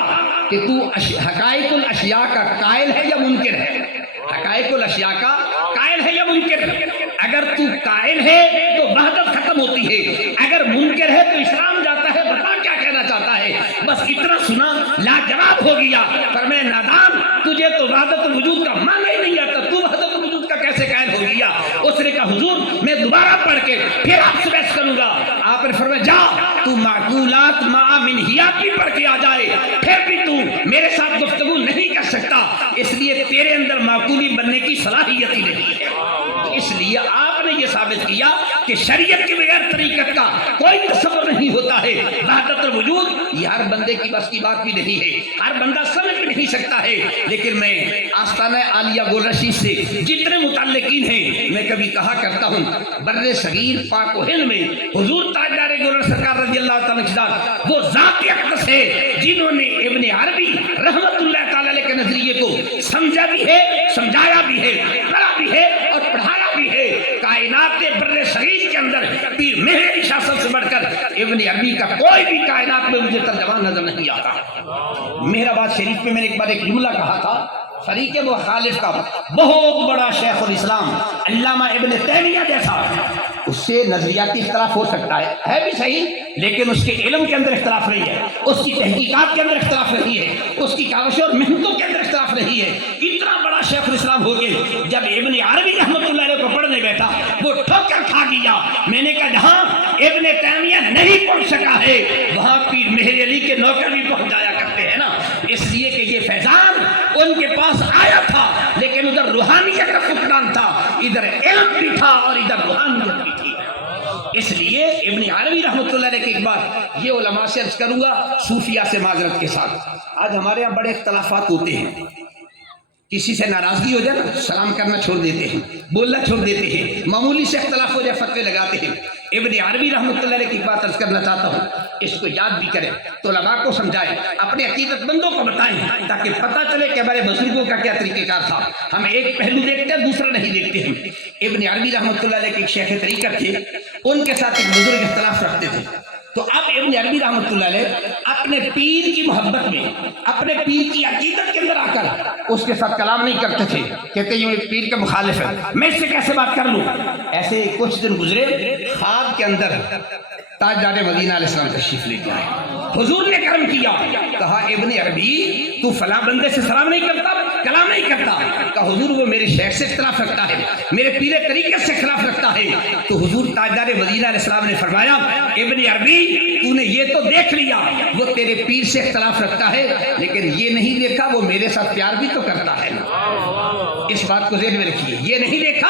کہ تو حقائق الاشیاء کا قائل ہے یا منکر ہے؟ حقائق الاشیاء کا قائل ہے یا منکر ہے؟ اگر تو قائل ہے تو وحدت ختم ہوتی ہے, اگر منکر ہے تو اسلام جاتا ہے. بتا کیا کہنا چاہتا ہے؟ بس اتنا سنا لاجواب ہو گیا. پر میں نادان, تجھے تو وحدت الوجود کا معنی ہی نہیں آتا, تو وحدت الوجود کا کیسے قائل ہو گیا؟ اس نے کہا حضور میں دوبارہ پڑھ کے پھر آپ سے بحث کروں گا. آپ نے فرمایا جا تو معقولات مع منہیات بھی پڑھ کے آ جائے, پھر کہ شریعت کے بغیر طریقت کا کوئی تصور نہیں ہوتا ہے، وحدت الوجود یہ ہر بندے کی بس کی بات بھی نہیں ہے، ہر بندہ سمجھ بھی نہیں سکتا ہے۔ لیکن میں آستانہ عالیہ گول رشید سے جتنے متعلقین ہیں، میں کبھی کہا کرتا ہوں بر صغیر پاک و ہند میں حضور تاجدار گولر سرکار رضی اللہ تعالیٰ عنہ وہ ذات اقدس ہے جنہوں نے ابن عربی رحمت اللہ تعالی علیہ کے نظریے کو سمجھا بھی ہے، سمجھایا بھی ہے، پڑھا بھی ہے اور پڑھایا بھی ہے۔ کائنات بر صغیر کے اندر پیر مہر علی شاہ صاحب سے بڑھ کر ابن عربی کا کوئی بھی کائنات میں مجھے ترجمہ نظر نہیں آتا۔ مہرآباد شریف میں نے ایک بار ایک جملہ کہا تھا، فریق مخالف کا بہت بڑا شیخ الاسلام علامہ ابن تیمیہ جیسا، اس سے نظریاتی اختلاف ہو سکتا ہے بھی صحیح، لیکن اس کے علم کے اندر اختلاف نہیں ہے، اس کی تحقیقات کے اندر اختلاف نہیں ہے، اس کی کاوشوں اور محنتوں کے اندر اختلاف نہیں ہے۔ اتنا بڑا شیخ الاسلام ہو گئے، جب ابن عربی رحمۃ اللہ علیہ کو پڑھنے بیٹھا وہ ٹھوکر کھا گیا۔ میں نے کہا جہاں ابن تیمیہ نہیں پڑھ سکا ہے وہاں پیر مہر علی کے نوکر بھی پہنچ جایا کرتے ہیں نا، اس لیے کہ یہ فیضان ان کے پاس آیا تھا، لیکن ادھر روحانیت کا فقدان تھا، ادھر علم بھی تھا اور ادھر روحانیت بھی تھی۔ اس لیے ابن عربی رحمۃ اللہ علیہ کے ایک بار یہ علماء سے عرض کروں گا صوفیہ سے معذرت کے ساتھ، آج ہمارے یہاں بڑے اختلافات ہوتے ہیں، کسی سے ناراضگی ہو جائے نا سلام کرنا چھوڑ دیتے ہیں، بولنا چھوڑ دیتے ہیں، معمولی سے اختلاف ہو جائے فتوے لگاتے ہیں۔ ابن عربی رحمۃ اللہ علیہ کی بات عرض کرنا چاہتا ہوں، اس کو یاد بھی کریں تو علماء کو سمجھائیں، اپنے عقیدت مندوں کو بتائیں تاکہ پتہ چلے کہ ہمارے بزرگوں کا کیا طریقہ کار تھا۔ ہم ایک پہلو دیکھتے ہیں دوسرا نہیں دیکھتے ہیں۔ ابن عربی رحمۃ اللہ علیہ کے ایک شیخ طریقت تھے، ان کے ساتھ ایک بزرگ اختلاف رکھتے تھے، تو اب ابن عربی رحمۃ اللہ علیہ اپنے پیر کی محبت میں، اپنے پیر کی عقیدت کے اندر آ کر اس کے ساتھ کلام نہیں کرتے تھے، کہتے یہ پیر کا مخالف ہے، میں اس سے کیسے بات کر لوں۔ ایسے کچھ دن گزرے، خواب کے اندر تاجدار مدینہ علیہ السلام تشریف لے کے آئے، حضور نے کرم کیا، کہا ابن عربی تو فلاں بندے سے سلام نہیں کرتا، کلام نہیں کرتا، کہا حضور وہ میرے شیخ سے اختلاف رکھتا ہے، میرے پیر طریقے سے اختلاف رکھتا ہے۔ تو حضور تاجدار مدینہ علیہ السلام نے فرمایا ابن عربی تو نے یہ تو دیکھ لیا وہ تیرے پیر سے اختلاف رکھتا ہے، لیکن یہ نہیں دیکھا وہ میرے ساتھ پیار بھی تو کرتا ہے۔ اس بات کو ذہن میں رکھیے، یہ نہیں دیکھا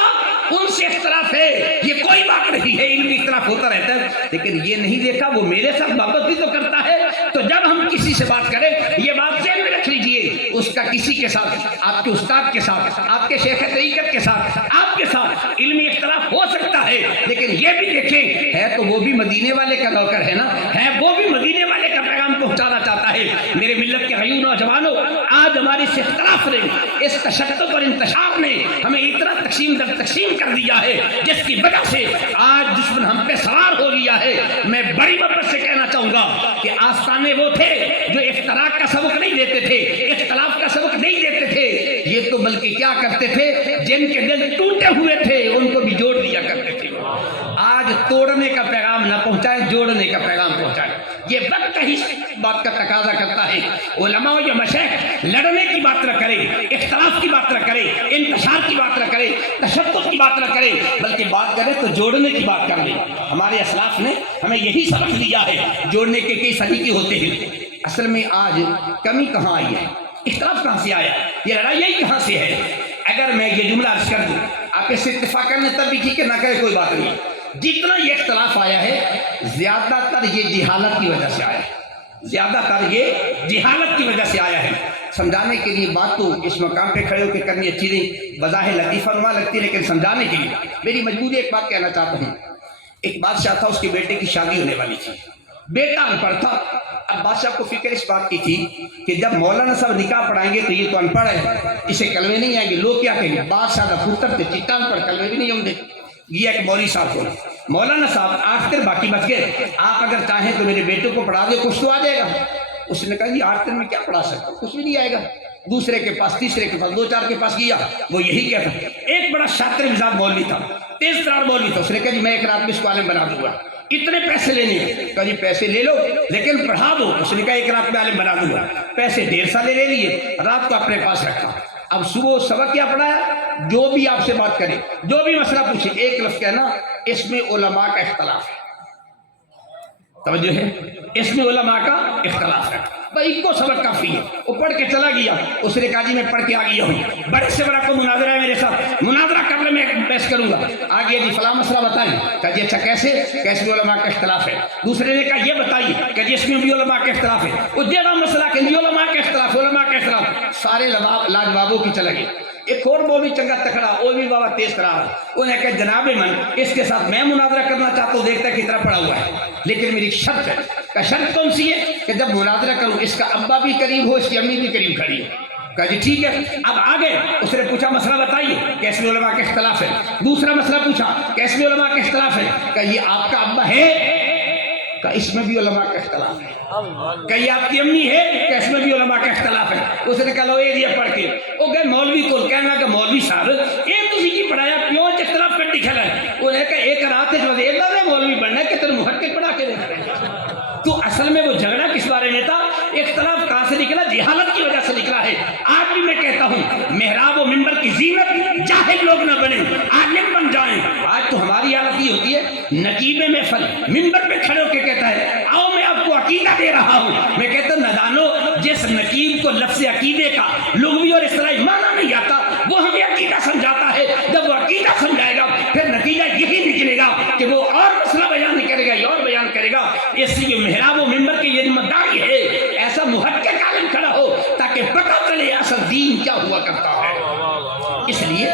ان سے اختلاف ہے، یہ کوئی بات نہیں ہے، علمی اختلاف ہوتا رہتا ہے، لیکن یہ نہیں دیکھا وہ میرے ساتھ محبت بھی تو کرتا ہے۔ تو جب ہم کسی سے بات کریں یہ بات ذہن میں رکھ لیجئے، اس کا کسی کے ساتھ، آپ کے استاد کے ساتھ، آپ کے شیخ طریقت کے ساتھ، آپ کے ساتھ علمی اختلاف ہو سکتا ہے، لیکن یہ بھی دیکھیں ہے تو وہ بھی مدینے والے کا نوکر ہے نا، ہے وہ بھی مدینے والے کا پیغام پہنچانا چاہتا ہے۔ میرے ملت کے غیور نوجوانوں، آج ہمارے اس اختلاف نے، اس تشدد اور انتشار نے ہمیں اتنا تقسیم در تقسیم کر دیا ہے جس کی وجہ سے آج دشمن ہم پہ سوار ہو گیا ہے۔ میں بڑی محبت سے کہنا چاہوں گا کہ آستانے وہ تھے جو افتراق کا سبق نہیں دیتے تھے، اختلاف کا سبق نہیں دیتے تھے، یہ تو بلکہ کیا کرتے تھے، جن کے دل ٹوٹے ہوئے تھے ان کو بھی جوڑ دیا کرتے تھے۔ آج توڑنے کا پیغام نہ پہنچائے، جوڑنے کا پیغام پہنچائے، یہ وقت ہی بات کا تقاضا کرتا ہے۔ علماء یا مشائخ لڑنے کی بات نہ کرے، اختلاف کی بات نہ کرے، انتشار کی بات نہ کرے، تشدد کی بات نہ کرے، بلکہ بات کرے تو جوڑنے کی بات کر لے۔ ہمارے اسلاف نے ہمیں یہی سبق دیا ہے، جوڑنے کے کئی طریقے ہوتے ہیں۔ اصل میں آج کمی کہاں آئی ہے، اختلاف کہاں سے آیا، یہ لڑائی کہاں سے ہے۔ اگر میں یہ جملہ عرض کر دوں، آپ اس سے اتفاق کرنے تب بھی ٹھیک ہے، نہ کرے کوئی بات نہیں، جتنا یہ اختلاف آیا ہے زیادہ تر یہ جہالت کی وجہ سے آیا ہے، زیادہ تر یہ جہالت کی وجہ سے آیا ہے۔ سمجھانے کے لیے بات تو اس مقام پہ کھڑے ہو کے کرنی اچھی نہیں، بظاہر لطیفہ نما لگتی ہے، لیکن سمجھانے کے لیے میری مجبوری ایک بات کہنا چاہتا ہوں۔ ایک بادشاہ تھا، اس کے بیٹے کی شادی ہونے والی تھی، بیٹا ان پڑھ تھا۔ اب بادشاہ کو فکر اس بات کی تھی کہ جب مولانا صاحب نکاح پڑھائیں گے تو یہ تو ان پڑھ ہے، اسے کلمے نہیں آئیں گے، لوگ کیا کہیں گے، بادشاہ کا پتر تھے، چٹان پر کلمے بھی نہیں ہوں گے۔ یہ ایک مولوی صاحب کو، مولانا صاحب آٹھ دن باقی بچ گئے، آپ اگر چاہیں تو میرے بیٹے کو پڑھا دے، کچھ تو آ جائے گا۔ اس نے کہا جی 8 دن میں کیا پڑھا سکتا، کچھ بھی نہیں آئے گا۔ دوسرے کے پاس، تیسرے کے پاس، 2-4 کے پاس گیا، وہ یہی کہتا۔ ایک بڑا شاطر مزاج مولوی تھا، تیز ترار مولوی تھا، اس نے کہا جی میں ایک رات میں اس کو عالم بنا دوں گا، اتنے پیسے لینے ہیں۔ کہا جی پیسے لے لو لیکن پڑھا دو۔ اس نے کہا ایک رات میں عالم بنا دوں گا، پیسے 1.5 سال لے لیے، رات کو اپنے پاس رکھا۔ اب صبح سبق کیا پڑھایا، جو بھی آپ سے بات کرے، جو بھی مسئلہ پوچھے، ایک لفظ کہنا اس میں علماء کا اختلاف ہے۔ توجہ ہے، اس میں علماء کا اختلاف ہے، بھائی کو سبق کافی ہے۔ وہ پڑھ کے چلا گیا، اس نے کہا جی میں پڑھ کے آ گیا ہوں، بڑے سے بڑا کو مناظرہ ہے میرے ساتھ، مناظرہ کر مسئلے میں بحث کروں گا. آگے جی فلاں مسئلہ بتائیے. کہا جی اچھا کیسے؟ کہ اس میں علماء کا اختلاف ہے. دوسرے نے کہا یہ بتائیے. کہ جی اس میں بھی علماء کا اختلاف ہے. وہ جڑا مسئلہ کہ جی علماء کا اختلاف، علماء کا اختلاف. سارے لاجوابوں کی چلا گئے. ایک اور مولوی چنگا تکڑا، وہ بھی بابا تیز رہا. انہیں کہا جناب من اس کے ساتھ میں مناظرہ کرنا چاہتا ہوں، دیکھتا ہے کتنا پڑا ہوا ہے، لیکن میری شرط ہے. کہ شرط کون سی ہے؟ کہ جب مناظرہ کروں اس کا ابا بھی قریب ہو، اس کی امی بھی قریب کھڑی ہو. کہا جی ٹھیک ہے. اب آگے اس نے پوچھا مسئلہ بتائیے کہ اس میں علماء کا اختلاف ہے. دوسرا مسئلہ پوچھا کہ اس میں علماء کا اختلاف ہے. کہ یہ آپ کا ابا ہے؟ کہ اس میں بھی علماء کا اختلاف ہے. کہ یہ آپ کی امی ہے؟ کہ اس میں بھی علماء کا اختلاف ہے. اس نے کہا لو یہ پڑھ کے وہ گئے مولوی کو کہنا کہ مولوی صاحب یہ تسی کی پڑھایا کیوں اختلاف کٹی کھلا ہے. انہوں نے کہا ایک رات جو ہے مولوی بننا ہے کہ تیرے محقق پڑھا کے دینا. تو اصل میں وہ جھگڑا کس بارے میں تھا؟ اختلاف کہاں سے نکلا؟ جہالت کی وجہ سے نکلا ہے. آج بھی میں کہتا ہوں محراب و منبر کی زینت جاہل لوگ نہ بنیں، عالم بن جائیں. آج تو ہماری حالت یہ ہوتی ہے نقیب محفل منبر پہ کھڑے ہو کے کہتا ہے آؤ میں آپ کو عقیدہ دے رہا ہوں. میں کہتا ہوں ندانو، جس نقیب کو لفظ عقیدے کا لغوی اور اصطلاحی معنی نہیں آتا وہ ہمیں عقیدہ سمجھاتا ہے. جب وہ عقیدہ سمجھائے گا پھر نتیجہ یہی نکلے گا کہ وہ اور مسئلہ بیان نہیں کرے گا، یہ اور بیان کرے گا. اس لیے محراب و منبر کی یہ ذمہ داری ہے ایسا محقق عالم کھڑا ہو تاکہ پتہ چلے اصل دین کیا ہوا کرتا ہے. اس لیے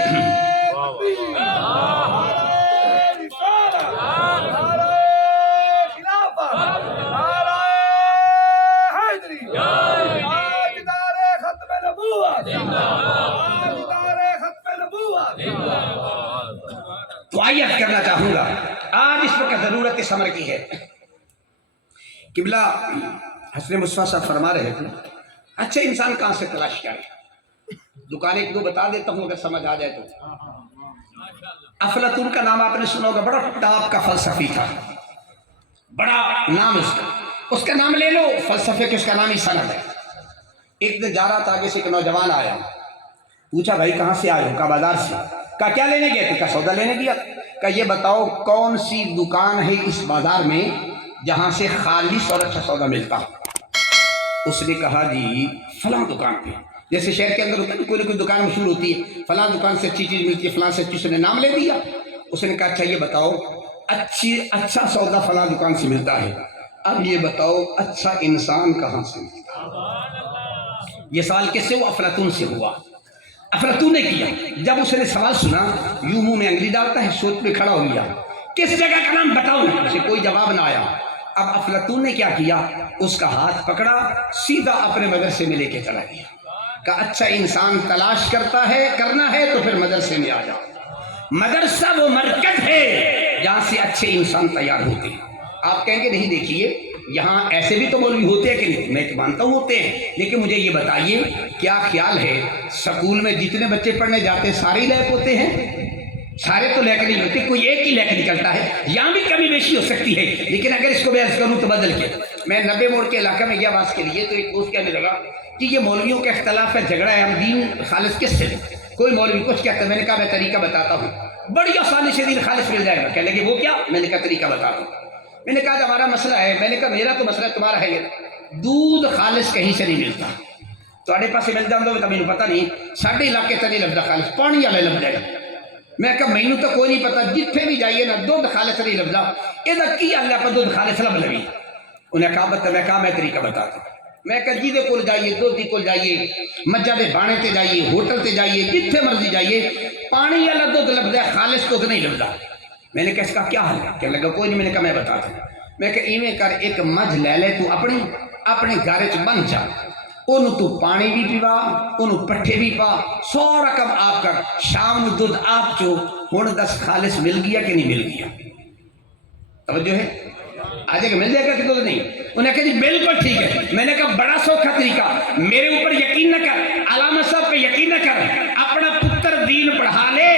تو آیت کرنا چاہوں گا. آج اس وقت ضرورت اس امر کی ہے. قبلہ حسن مصطفیٰ صاحب فرما رہے تھے اچھا انسان کہاں سے تلاش کرے. دکان ایک دو بتا دیتا ہوں اگر سمجھ آ جائے تو. افلاطون کا نام آپ نے سنا ہوگا، بڑا ٹاپ کا فلسفی تھا، بڑا نام اس کا نام لے لو، فلسفے کے اس کا نام ہی سند ہے. ایک دن جا رہا تھا، آگے سے ایک نوجوان آیا، پوچھا بھائی کہاں سے آئے ہو؟ کہا بازار سے. کہا کیا لینے گئے تھے؟ کہا سودا لینے گیا. کہا یہ بتاؤ کون سی دکان ہے اس بازار میں جہاں سے خالص اور اچھا سودا ملتا؟ اس نے کہا جی فلاں دکان پہ. جیسے شہر کے اندر ہوتا ہے کوئی نہ کوئی دکان مشہور ہوتی ہے، فلاں دکان سے اچھی چیز ملتی ہے، فلاں سے اچھی. اس نے نام لے دیا. اس نے کہا اچھا یہ بتاؤ اچھا سودا فلاں دکان سے ملتا ہے، اب یہ بتاؤ اچھا انسان کہاں سے ملتا ہے؟ یہ سوال کس سے ہوا؟ افلاطون سے ہوا. افلاطون نے کیا. جب اس نے سوال سنا یوں منہ میں انگلی ڈالتا ہے، سوچ پہ کھڑا ہو گیا کس جگہ کا نام بتاؤں؟ اسے کوئی جواب نہ آیا. اب افلاطون نے کیا کیا؟ اس کا ہاتھ پکڑا، سیدھا اپنے مدرسے میں لے کے چلا گیا. کہ اچھا انسان تلاش کرنا ہے تو پھر مدرسے میں آ جاؤ. مدرسہ وہ مرکز ہے جہاں سے اچھے انسان تیار ہوتے ہیں. آپ کہیں گے نہیں دیکھیے یہاں ایسے بھی تو مولوی ہوتے ہیں کہ نہیں؟ میں مانتا ہوں ہوتے ہیں، لیکن مجھے یہ بتائیے کیا خیال ہے سکول میں جتنے بچے پڑھنے جاتے ہیں سارے لیک ہوتے ہیں؟ سارے تو لیک نہیں ہوتے، کوئی ایک ہی لیک نکلتا ہے. یہاں بھی کمی بیشی ہو سکتی ہے، لیکن اگر اس کو بیان کروں تو بدل کے میں 90 موڑ کے علاقے میں گیا آواز کے لیے، تو ایک دوست کہنے لگا کہ یہ مولویوں کا اختلاف ہے، جھگڑا ہے، ہم دین خالص کس سے؟ کوئی مولوی کچھ کہتا ہے. میں نے کہا میں طریقہ بتاتا ہوں، بڑی آسانی سے دین خالص مل جائے گا. کہنے لگے وہ کیا؟ میں نے کہا طریقہ بتاتا ہوں. میں نے کہا ہمارا مسئلہ ہے. میں نے کہا میرا تو مسئلہ تمہارا ہے یہ دودھ خالص کہیں سے نہیں ملتا. تھوڑے پاس مل جاتا تو مجھے پتا نہیں، ساڈے علاقے سے نہیں لبدا خالص، پانی والے لب جائے گا. میں کہا مینوں تو کوئی نہیں پتا، جتنے بھی جائیے نا دودھ خالص نہیں لبدا. یہ کی حل ہے دودھ خالص لب لگی. انہیں کہا بتا. میں کہا میں طریقہ بتاتا ہوں. میں کہا جی دے کول جائیے، دودھ کول جائیے، مجھا دے بانے تے جائیے، ہوٹل تے جائیے، جتنے مرضی جائیے، پانی والا دودھ لبدا ہے، خالص دودھ نہیں لبدا. میں نے کہا اس کا کیا حل ہے؟ کہنے لگا کوئی نہیں. میں نے کہا میں بتاتا ہوں. میں کہ ایویں کر ایک مجھ لے لے تو اپنے گھر چ بن جا، انہوں تو پانی بھی پیوا، انہوں پٹھے بھی پا، سارا کم آپ کر، شام میں دودھ آپ چو. ہوں دس خالص مل گیا کہ نہیں مل گیا؟ توجہ ہے؟ آج کہ مل جائے گا کہ دودھ نہیں؟ انہیں کہا جی بالکل ٹھیک ہے. میں نے کہا بڑا سوکھا طریقہ، میرے اوپر یقین نہ کر، علامہ صاحب پہ یقین نہ کر، اپنا پتر دین پڑھا لے.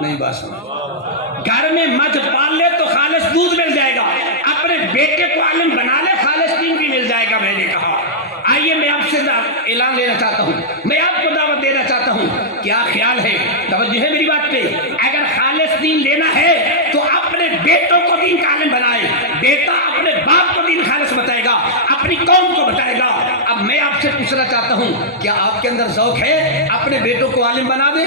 نہیں بات سنا، گھر میں مجھ پال لے تو خالص دودھ مل جائے گا، اپنے بیٹے کو عالم بنا لے خالص دین بھی مل جائے گا. میں نے کہا آئیے میں آپ سے اعلان لینا چاہتا ہوں، میں آپ کو دعوت دینا چاہتا ہوں. کیا خیال ہے؟ توجہ ہے میری بات پہ؟ اگر خالص دین لینا ہے تو اپنے بیٹوں کو دین کا عالم بنائے. بیٹا اپنے باپ کو دین خالص بتائے گا، اپنی قوم کو بتائے گا. اب میں آپ سے پوچھنا چاہتا ہوں کیا آپ کے اندر ذوق ہے اپنے بیٹوں کو عالم بنا دیں؟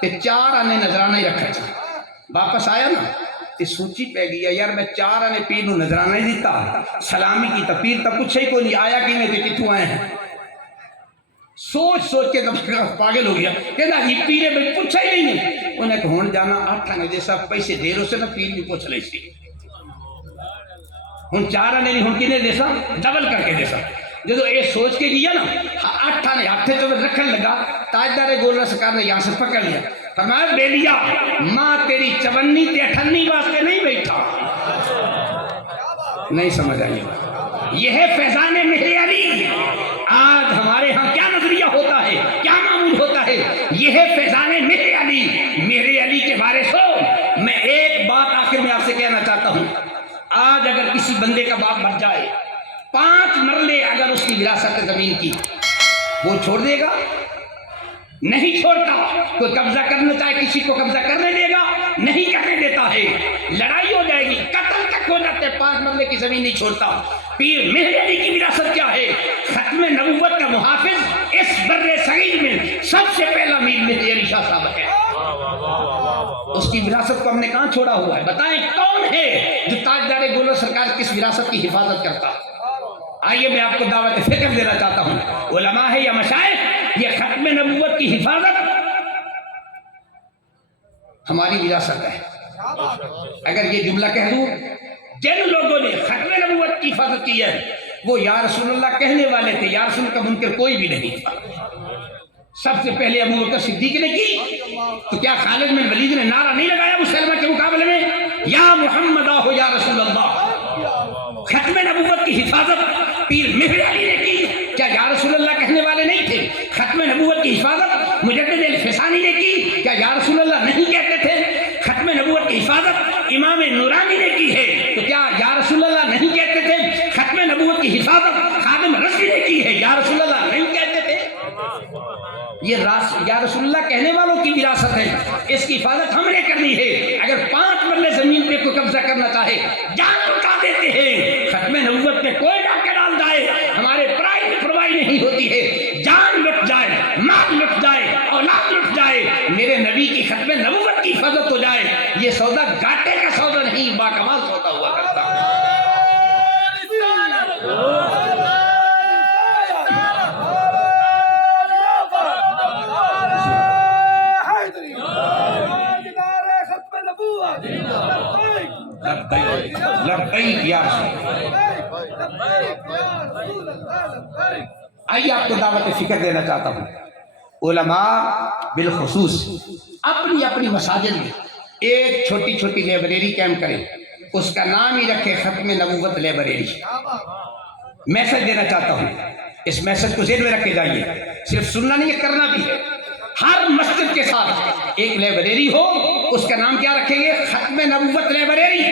تے 4 آنے نظرانہ ہی رکھا چاہ واپس آیا نا تے سوچی پہ گیا یار میں 4 آنے پیر نو نظرانہ ہی دیتا سلامی کی تا پیر تا پوچھا ہی کوئی نہیں آیا کہ میں تے کتوں آئے ہیں سوچ کے پاگل ہو گیا کہنا یہ پیرے میں پوچھا ہی نہیں انہیں کہ ہون جانا 8 آنے جیسا پیسے دے رہو سے نا پیر بھی پوچھ لئی سی ہون 4 آنے نہیں ہون کی نہیں دیسا ڈبل کر کے دیسا جدو یہ سوچ کے گیا نا 8 آنے ہاتھے تو رکھن لگا تاجدار گولڑا سرکار نے یہاں سے پکڑ لیا فرمایا بے لیا ماں تیری 54 تے 98 واسطے نہیں بیٹھا نہیں سمجھ آئی یہ ہے فیضان مہر علی آج ہمارے ہاں کیا نظریہ ہوتا ہے کیا معمول ہوتا ہے یہ ہے فیضان مہر علی مہر علی کے بارے سو میں ایک بات آخر میں آپ سے کہنا چاہتا ہوں آج اگر کسی بندے کا باپ مر جائے 5 مرلے اگر اس کی وراثت زمین کی وہ چھوڑ دے گا نہیں چھوڑتا کوئی قبضہ کرنا چاہے کسی کو قبضہ کرنے دے گا نہیں کرنے دیتا ہے لڑائی ہو جائے گی قتل تک ہو جاتے 5 مرلے کی زمین نہیں چھوڑتا پیر مہر علی کی وراثت کیا ہے ختم نبوت کا محافظ اس بر صغیر میں سب سے پہلا میر مہر علی شاہ صاحب ہے اس کی وراثت کو ہم نے کہاں چھوڑا ہوا ہے بتائیں کون ہے جو تاجدار گولڑا سرکار کی اس وراثت کی حفاظت کرتا آئیے میں آپ کو دعوت فکر دینا چاہتا ہوں علماء ہے یا مشائخ یہ ختم نبوت کی حفاظت ہماری وراثت ہے اگر یہ جملہ کہہ دوں جن لوگوں نے ختم نبوت کی حفاظت کی ہے وہ یا رسول اللہ کہنے والے تھے یا رسول کا منکر کوئی بھی نہیں تھا سب سے پہلے ابو بکر صدیق نے کی تو کیا خالد بن ولید نے نعرہ نہیں لگایا مسلمہ کے مقابلے میں یا محمد آہو یا رسول اللہ ختم نبوت کی حفاظت پیر مہر علی نے کی کیا یا رسول اللہ کہنے والے نہیں تھے ختم نبوت کی حفاظت مجدد الفسانی نے کی کیا یا رسول اللہ نہیں کہتے تھے ختم نبوت کی حفاظت امام نورانی نے کی ہے تو کیا یا رسول اللہ نہیں کہتے تھے ختم نبوت کی حفاظت خادم رضوی نے کی ہے یا رسول اللہ نہیں کہتے تھے یہ یا رسول اللہ کہنے والوں کی وراثت ہے اس کی حفاظت ہم نے کرنی ہے اگر 5 مرلے زمین پہ کوئی قبضہ کرنا چاہے جان لٹا دیتے ہیں ختم نبوت پہ کوئی ڈاکہ ڈال جائے ہمارے پرائی میں پرواہی نہیں ہوتی ہے جان لٹ جائے مال لٹ جائے اولاد لٹ جائے میرے نبی کی ختم نبوت کی حفاظت ہو جائے یہ سودا گاٹے کا سودا نہیں باکمال سودا ہوا کرتا آئیے آپ کو دعوت فکر دینا چاہتا ہوں علماء بالخصوص اپنی اپنی مساجد میں ایک چھوٹی چھوٹی لائبریری قائم کریں اس کا نام ہی رکھے ختم نبوت لائبریری میسج دینا چاہتا ہوں اس میسج کو ذہن میں رکھے جائیے صرف سننا نہیں ہے کرنا بھی ہے ہر مسجد کے ساتھ ایک لائبریری ہو اس کا نام کیا رکھیں گے ختم نبوت لائبریری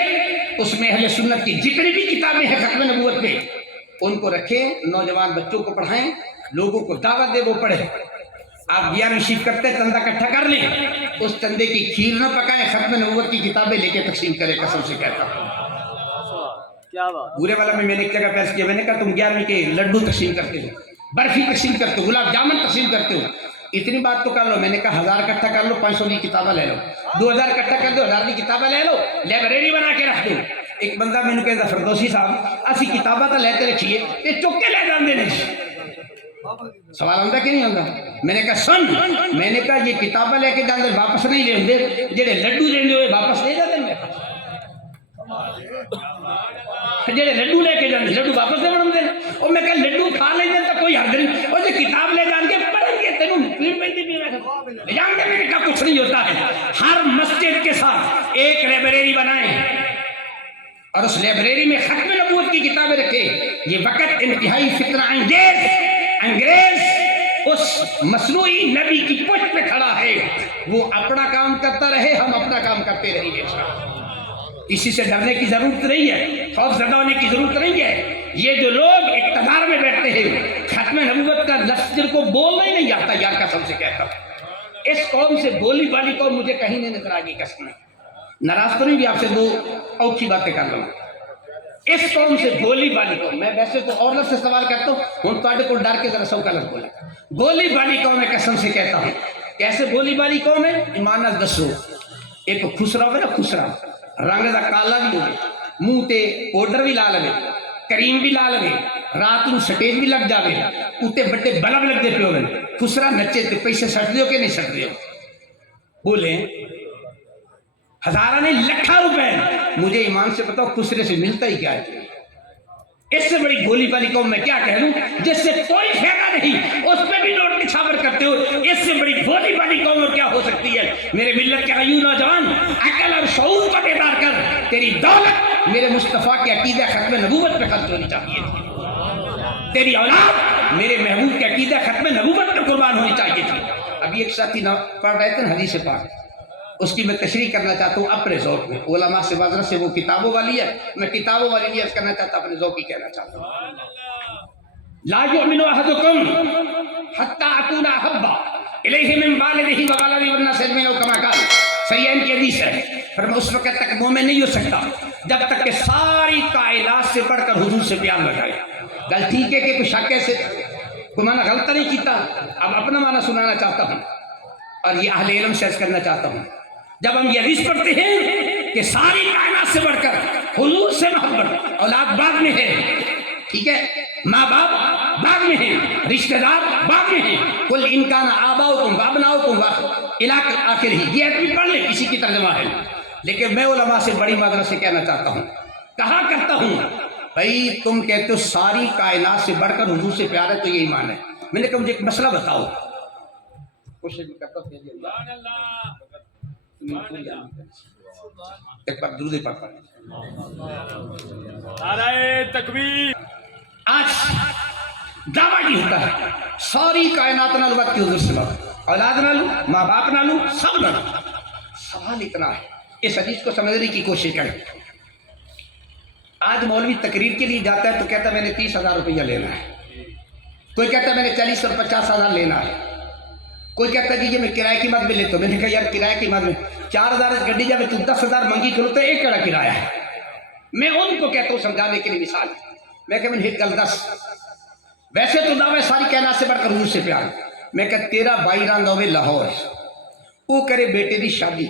اس میں اہل سنت کی جتنی بھی کتابیں ہیں ختم نبوت میں ان کو رکھیں نوجوان بچوں کو پڑھائیں لوگوں کو دعوت دے وہ پڑھے آپ 11ویں شریف کرتے چندہ اکٹھا کر لیں اس چندے کی کھیر نہ پکائیں ختم نبوت کی کتابیں لے کے تقسیم کریں قسم سے کہتا ہوں پورے والا میں نے ایک جگہ پیش کیا میں نے کہا تم 11ویں کے لڈو تقسیم کرتے ہو برفی تقسیم کرتے ہو گلاب جامن تقسیم کرتے ہو اتنی بات تو کر لو میں نے کہا 1000 اکٹھا کر لو 500 کی کتابیں لے لو 2000 اکٹھا کر دو 1000 کی کتابیں لے لو لائبریری بنا کے رکھ دو ایک بندہ میں نے کہا فردوسی صاحب اسی کتابیں تو لیتے رکھیے یہ چک کے لے جاندے نہیں سوال آتا کہ نہیں آتا میں نے کہا سن میں نے کہا یہ کتابیں لے کے جاندے واپس نہیں لے ہوندے جڑے لڈو دیندے ہوئے واپس لے جاتے ہیں جڑے لڈو لے کے جاندے لڈو واپس دے بڑھتے ہیں اور میں کہا لڈو کھا لیں گے تو کوئی حرج نہیں اور جو کتاب لے جان کے پڑھیں گے تینوں لے جان کے میں نے کہا کچھ نہیں ہوتا ہے ہر مسجد کے ساتھ ایک لائبریری بنائیں اور اس لائبریری میں ختم نبوت کی کتابیں رکھیں یہ وقت انتہائی فتنہ انگریز اس مصنوعی نبی کی پشت پہ کھڑا ہے وہ اپنا کام کرتا رہے ہم اپنا کام کرتے رہیں گے اسی سے ڈرنے کی ضرورت نہیں ہے خوف زدہ ہونے کی ضرورت نہیں ہے یہ جو لوگ اقتدار میں بیٹھتے ہیں ختم نبوت کا لفظ دل کو بولنا ہی نہیں آتا یار قسم سے کہتا ہوں اس قوم سے بولی بالی قوم مجھے کہیں نہیں نظر آگی قسم ناراض تو نہیں بھی آپ سے 2 اوکھی باتیں کر لوں اس قوم سے بولی بالی قوم میں ویسے تو اور لفظ سے سوال کرتا ہوں ہوں تواڈے کو ڈر کے ذرا سو کا لفظ بولا بولی بالی قوم میں قسم سے کہتا ہوں کیسے بولی بالی قوم ہے ایمان نال دسو ایک خسرا ہوئے نا خسرا رنگ دا کالا بھی ہوئے منہ تے پاؤڈر بھی لا لے کریم بھی لا لے رات نو سٹیج بھی لگ جاوے اتے بڑے بلب لگتے پہ ہوئے خسرا نچے تے پیسے سٹ دیو کہ نہیں سٹ دیو بولیں ہزارہ نہیں لکھا روپے مجھے ایمان سے بتاؤ خسرے سے ملتا ہی کیا ہے اس سے بڑی بولی بالی قوم میں کیا کہہ لوں جس سے کوئی فائدہ نہیں اس پہ بھی نوٹ نچھاور کرتے ہو اس سے بڑی بولی بالی قوم کیا ہو سکتی ہے میرے ملت کے غیور نوجوان عقل اور شعور کو بیدار کر تیری دولت میرے مصطفیٰ کے عقیدہ ختم نبوت پہ خرچ ہونی چاہیے تھی تیری اولاد میرے محبوب کے عقیدہ ختم نبوت پہ قربان ہونی چاہیے تھی ابھی ایک ساتھی پڑھ رہے تھے حدیث پاک اس کی میں تشریح کرنا چاہتا ہوں اپنے ذوق میں علماء سے معذرت سے وہ کتابوں والی ہے میں کتابوں والی نہیں عرض کرنا چاہتا اپنے ذوق ہی کہنا چاہتا ہوں لا یؤمن احدکم حتی اکون احب الیہ من والدہ وولدہ والناس اجمعین کما قال صحیحین کی حدیث ہے پر میں اس وقت تک مومن نہیں ہو سکتا جب تک کہ ساری کائنات سے بڑھ کر حضور سے پیار لگائے گل ٹھیک ہے کہ کوئی شک ہے سے کوئی معنی غلط نہیں کیتا اب اپنا معنی سنانا چاہتا ہوں اور یہ اہل علم سے عرض کرنا چاہتا ہوں جب ہم یہ حدیث پڑھتے ہیں کہ ساری کائنات سے بڑھ کر حضور سے محبت اولاد بعد میں ہے ٹھیک ہے ماں باپ بعد میں ہیں رشتہ دار بعد میں ہیں کل انکان آباؤکم وابناؤکم الی آخر ہی یہ بھی پڑھ لیں اسی کی ترجمہ ہے لیکن میں علماء سے بڑی معذرت سے کہنا چاہتا ہوں کہا کرتا ہوں بھائی تم کہتے ہو ساری کائنات سے بڑھ کر حضور سے پیار ہے تو یہ ایمان ہے میں نے کہا مجھے ایک مسئلہ بتاؤ کوشش بھی کرتا ہوں ایک بار درود پاک پڑھ نعرہ تکبیر آج دعویٰ کی ہوتا ہے ساری کائنات نال وقت کی حضور سے بات اولاد نالو ماں باپ نالو سب نالو سوال اتنا ہے اس حدیث کو سمجھنے کی کوشش کریں آج مولوی تقریر کے لیے جاتا ہے تو کہتا ہے میں نے 30,000 روپیہ لینا ہے کوئی کہتا ہے میں نے 40 اور 50,000 لینا ہے کوئی کہتا ہے کہ یہ میں کرائے کی مد میں لیتا ہوں میں نے کہا یار کرائے کی مد میں 4,000 گڈی جب تو 10,000 منگی کھلو تو ایک کڑا کرایہ ہے میں ان کو کہتا ہوں سمجھانے کے لیے مثال میں کہ میں نے گل دس ویسے تو دعوے ساری کائنات سے بڑھ کر حضور سے پیار میں کہ تیرا بھائی راندا ہوئے لاہور وہ کرے بیٹے دی شادی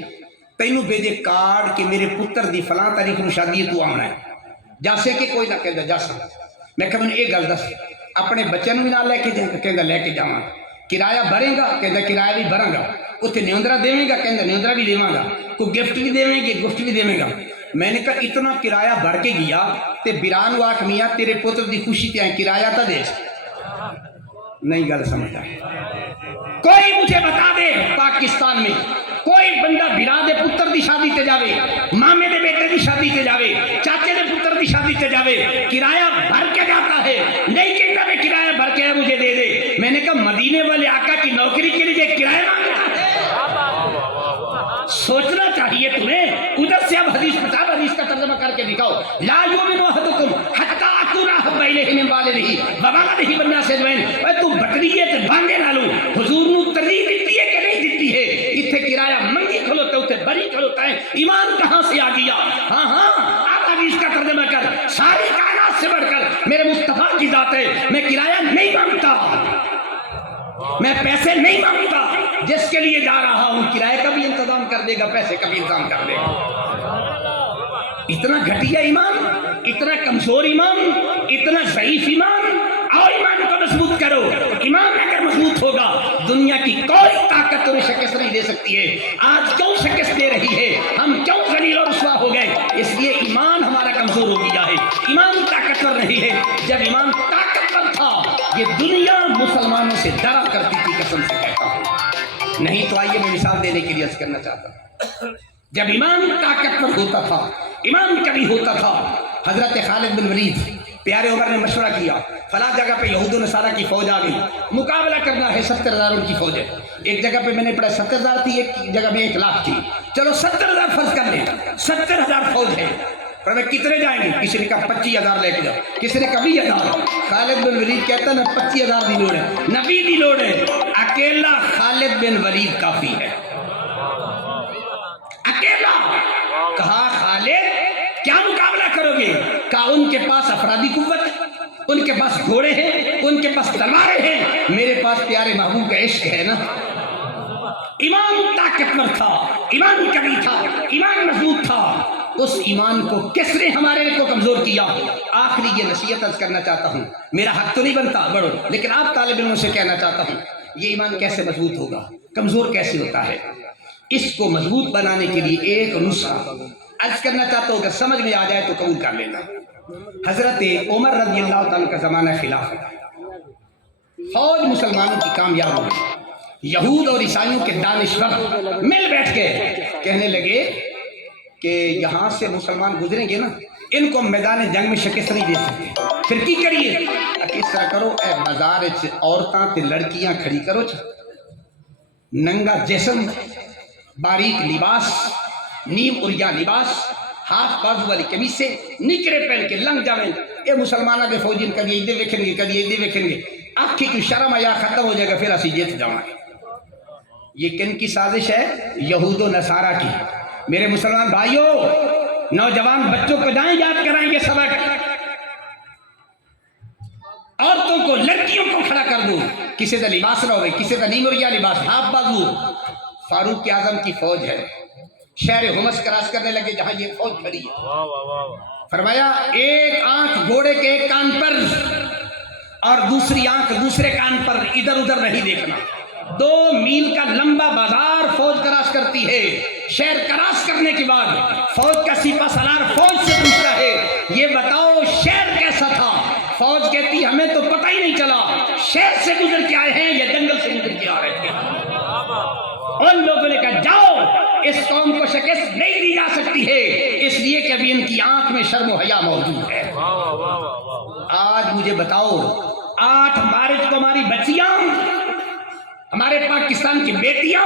تینوں بھیجے کارڈ کہ میرے پتر دی فلاں تاریخ نو شادی ہے تو آنا ہے جاسے کہ کوئی نہ کہندا جاسا میں کہ میں یہ گل دس اپنے بچے بھی نہ لے کے کہندا لے کے جاواں کرایہ بھرے گا کہندا کرایہ بھی بھراں گا اتنے نیوندرا دے گا کہندا نیوندرا بھی لیواں گا کوئی گفٹ بھی دے گے گفٹ بھی دے گا میں نے کہا اتنا کرایہ بھر کے گیا تے بیران واک میاں تیرے پتر دی خوشی تے کرایہ تا دے نہیں گل سمجھ آئی کوئی مجھے بتا دے پاکستان میں کوئی بندہ بھرا دے پتر دی شادی تے جاوے مامے دے بیٹے دی شادی تے جاوے چاچے دے پتر دی شادی تے جاوے کرایہ بھر کے جاتا ہے نہیں کہتا میں کرایہ بھر کے مجھے دے دے میں نے کہا مدینے والے آقا کی نوکری کے لیے کرایہ مانگتا ہے سوچنا چاہیے تمہیں ادھر سے اب حدیث کتاب حدیث کا ترجمہ کر کے دکھاؤ لا یؤمن احدکم حتی اکون احب الیہ من والدہ وولدہ والناس اجمعین اے تو بکری ہے تے بانگے نالو حضور نو ترغیب دیتی ہے کہ نہیں دیتی ہے ایتھے کرایہ منگی کھلوتے ہوتے بری کھلوتا ہے ایمان کہاں سے آ گیا ہاں آپ حدیث کا ترجمہ کر ساری کائنات سے بڑھ کر میرے مصطفیٰ کی ذات ہے میں کرایہ نہیں مانگتا میں پیسے نہیں مانگتا جس کے لیے جا رہا ہوں کرایہ کا بھی انتظام کر دے گا پیسے کا بھی انتظام کر دے گا اتنا گھٹیا ایمان اتنا کمزور ایمان اتنا ضعیف ایمان اور ایمان کو مضبوط کرو ایمان اگر مضبوط ہوگا دنیا کی کوئی طاقت تمہیں شکست نہیں دے سکتی ہے آج کیوں شکست دے رہی ہے ہم کیوں ذلیل اور رسوا ہو گئے اس لیے ایمان ہمارا کمزور ہو گیا ہے ایمان طاقتور نہیں ہے جب ایمان طاقتور تھا یہ دنیا مسلمانوں سے ڈرا کرتی تھی قسم سے کہتا ہوں نہیں تو آئیے میں مثال دینے کے لیے عرض کرنا چاہتا ہوں جب ایمان طاقتور ہوتا تھا ایمان کبھی ہوتا تھا حضرت خالد بن ولید پیارے عمر نے مشورہ کیا فلاں جگہ پہ یہود و نصارہ کی فوج آ گئی مقابلہ کرنا ہے 70,000 ان کی فوج ہے ایک جگہ پہ میں نے پڑھا 70,000 تھی ایک جگہ میں 1,00,000 تھی چلو 70,000 فرض کر لیں 70,000 فوج ہے پر میں کتنے جائیں گے کسی نے کہا 25,000 لے کے جاؤ کسی نے کہا 20,000 خالد بن ولید کہتا ہے 25,000 کی لوڑ ہے نبی کی لوڑ ہے اکیلا خالد بن ولید کافی ہے اکیلا کہا خالد کیا مقابلہ کرو گے کہا ان کے پاس افرادی قوت ان کے پاس گھوڑے ہیں ان کے پاس تلواریں ہیں میرے پاس پیارے محبوب کا عشق ہے نا طاقتور تھا، ایمان قوی تھا، ایمان مضبوط تھا، اس ایمان کو کس نے ہمارے کو کمزور کیا؟ آخری یہ نصیحت عرض کرنا چاہتا ہوں، میرا حق تو نہیں بنتا بڑھو، لیکن آپ طالب علموں سے کہنا چاہتا ہوں، یہ ایمان کیسے مضبوط ہوگا، کمزور کیسے ہوتا ہے؟ اس کو مضبوط بنانے کے لیے ایک نسخہ عرض کرنا چاہتا ہوں، اگر سمجھ میں آ جائے تو قبول کر لینا۔ حضرت عمر رضی اللہ تعالیٰ کا زمانہ خلافت، فوج مسلمانوں کی کامیاب ہو گئی، یہود اور عیسائیوں کے دانشور مل بیٹھ کے کہنے لگے کہ یہاں سے مسلمان گزریں گے نا، ان کو میدان جنگ میں شکست نہیں دے سکتے، پھر کی کریے؟ اس طرح کرو، اے بازار عورتاں تے لڑکیاں کھڑی کرو، ننگا جسم، باریک لباس، نیم اریا لباس، ہاتھ بازو والی قمیص سے نکرے پہن کے لنگ جاویں، اے مسلمانہ کے فوجین کدی ایدے ویکھن گے، کدی ایدے ویکھن گے، آنکھی کی شرم آیا ختم ہو جائے گا، پھر اسی جیت جاؤں گے۔ یہ کن کی سازش ہے؟ یہود و نصارہ کی۔ میرے مسلمان بھائیوں، نوجوان بچوں کو جائیں یاد کرائیں گے سبق، عورتوں کو لڑکیوں کو کھڑا کر دو، کسی کا لباس نہ ہوئے، کسی کا نیمریا لباس، ہاتھ بازو۔ فاروق اعظم کی فوج ہے، شہر حمص کراس کرنے لگے جہاں یہ فوج کھڑی ہے، فرمایا ایک آنکھ گھوڑے کے ایک کان پر اور دوسری آنکھ دوسرے کان پر، ادھر ادھر نہیں دیکھنا۔ 2 میل کا لمبا بازار فوج کراس کرتی ہے، شہر کراس کرنے کے بعد فوج کا سپہ سالار فوج سے پوچھتا ہے یہ بتاؤ شہر کیسا تھا؟ فوج کہتی ہمیں تو پتہ ہی نہیں چلا، شہر سے گزر کے آئے ہیں یا جنگل سے گزر کے آ رہے تھے۔ ان لوگوں نے کہا جاؤ، اس قوم کو شکست نہیں دی جا سکتی ہے، اس لیے کہ ابھی ان کی آنکھ میں شرم و حیا موجود ہے۔ آج مجھے بتاؤ، 8 مارچ کو ہماری بچیاں، ہمارے پاکستان کی بیٹیاں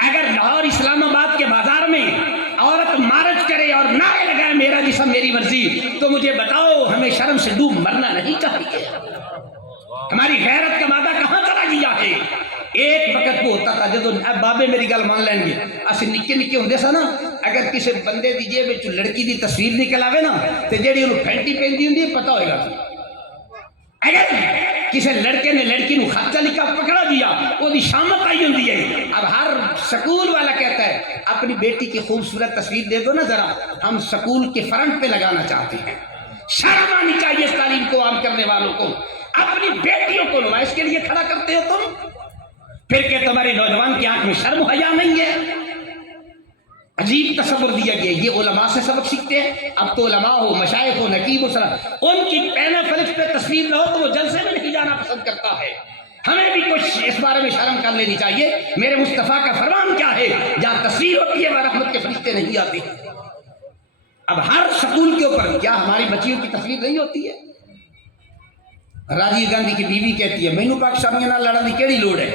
اگر لاہور اسلام آباد کے بازار میں عورت مارچ کرے اور نعرے لگائے میرا جسم میری مرضی، تو مجھے بتاؤ ہمیں شرم سے ڈوب مرنا نہیں چاہیے؟ ہماری غیرت کا مادہ کہاں چلا گیا ہے؟ ایک وقت وہ ہوتا تھا جدو اب بابے میری گل مان لیں گے، اسی نکے نکے ہوندے سا نا، اگر کسی بندے دی جیب وچ لڑکی دی تصویر نکل آوے نا تے جیڑی انہوں پھینٹی پہندی ہوندی ہے پتہ ہوئے گا۔ اگر کسی لڑکے نے لڑکی نو خطہ لکھا پکڑا دیا، وہ دی شامت آئی ہوندی ہے۔ اب ہر سکول والا کہتا ہے اپنی بیٹی کی خوبصورت تصویر دے دو نا ذرا، ہم سکول کے فرنٹ پہ لگانا چاہتے ہیں۔ شرم آنی چاہیے اس تعلیم کو عام کرنے والوں کو، اپنی بیٹیوں کو نمائش کے لیے کھڑا کرتے ہو تم، پھر کہ تمہارے نوجوان کی آنکھ میں شرم و حیا نہیں ہے۔ عجیب تصور دیا گیا، یہ علماء سے سبق سیکھتے ہیں۔ اب تو علماء ہو، مشائخ ہو، نقیب ہو، ان کی پہلے فلک پہ تصویر نہ ہو تو وہ جلسے میں نہیں جانا پسند کرتا ہے۔ ہمیں بھی کچھ اس بارے میں شرم کر لینی چاہیے۔ میرے مصطفیٰ کا فرمان کیا ہے؟ جہاں تصویر ہوتی ہے وہاں رحمت کے فرشتے نہیں آتے۔ اب ہر سکول کے اوپر کیا ہماری بچیوں کی تصویر نہیں ہوتی ہے؟ راجیو گاندھی کی بیوی کہتی ہے مینوں پاکستانیوں نال لڑن دی کیڑی لوڑ ہے؟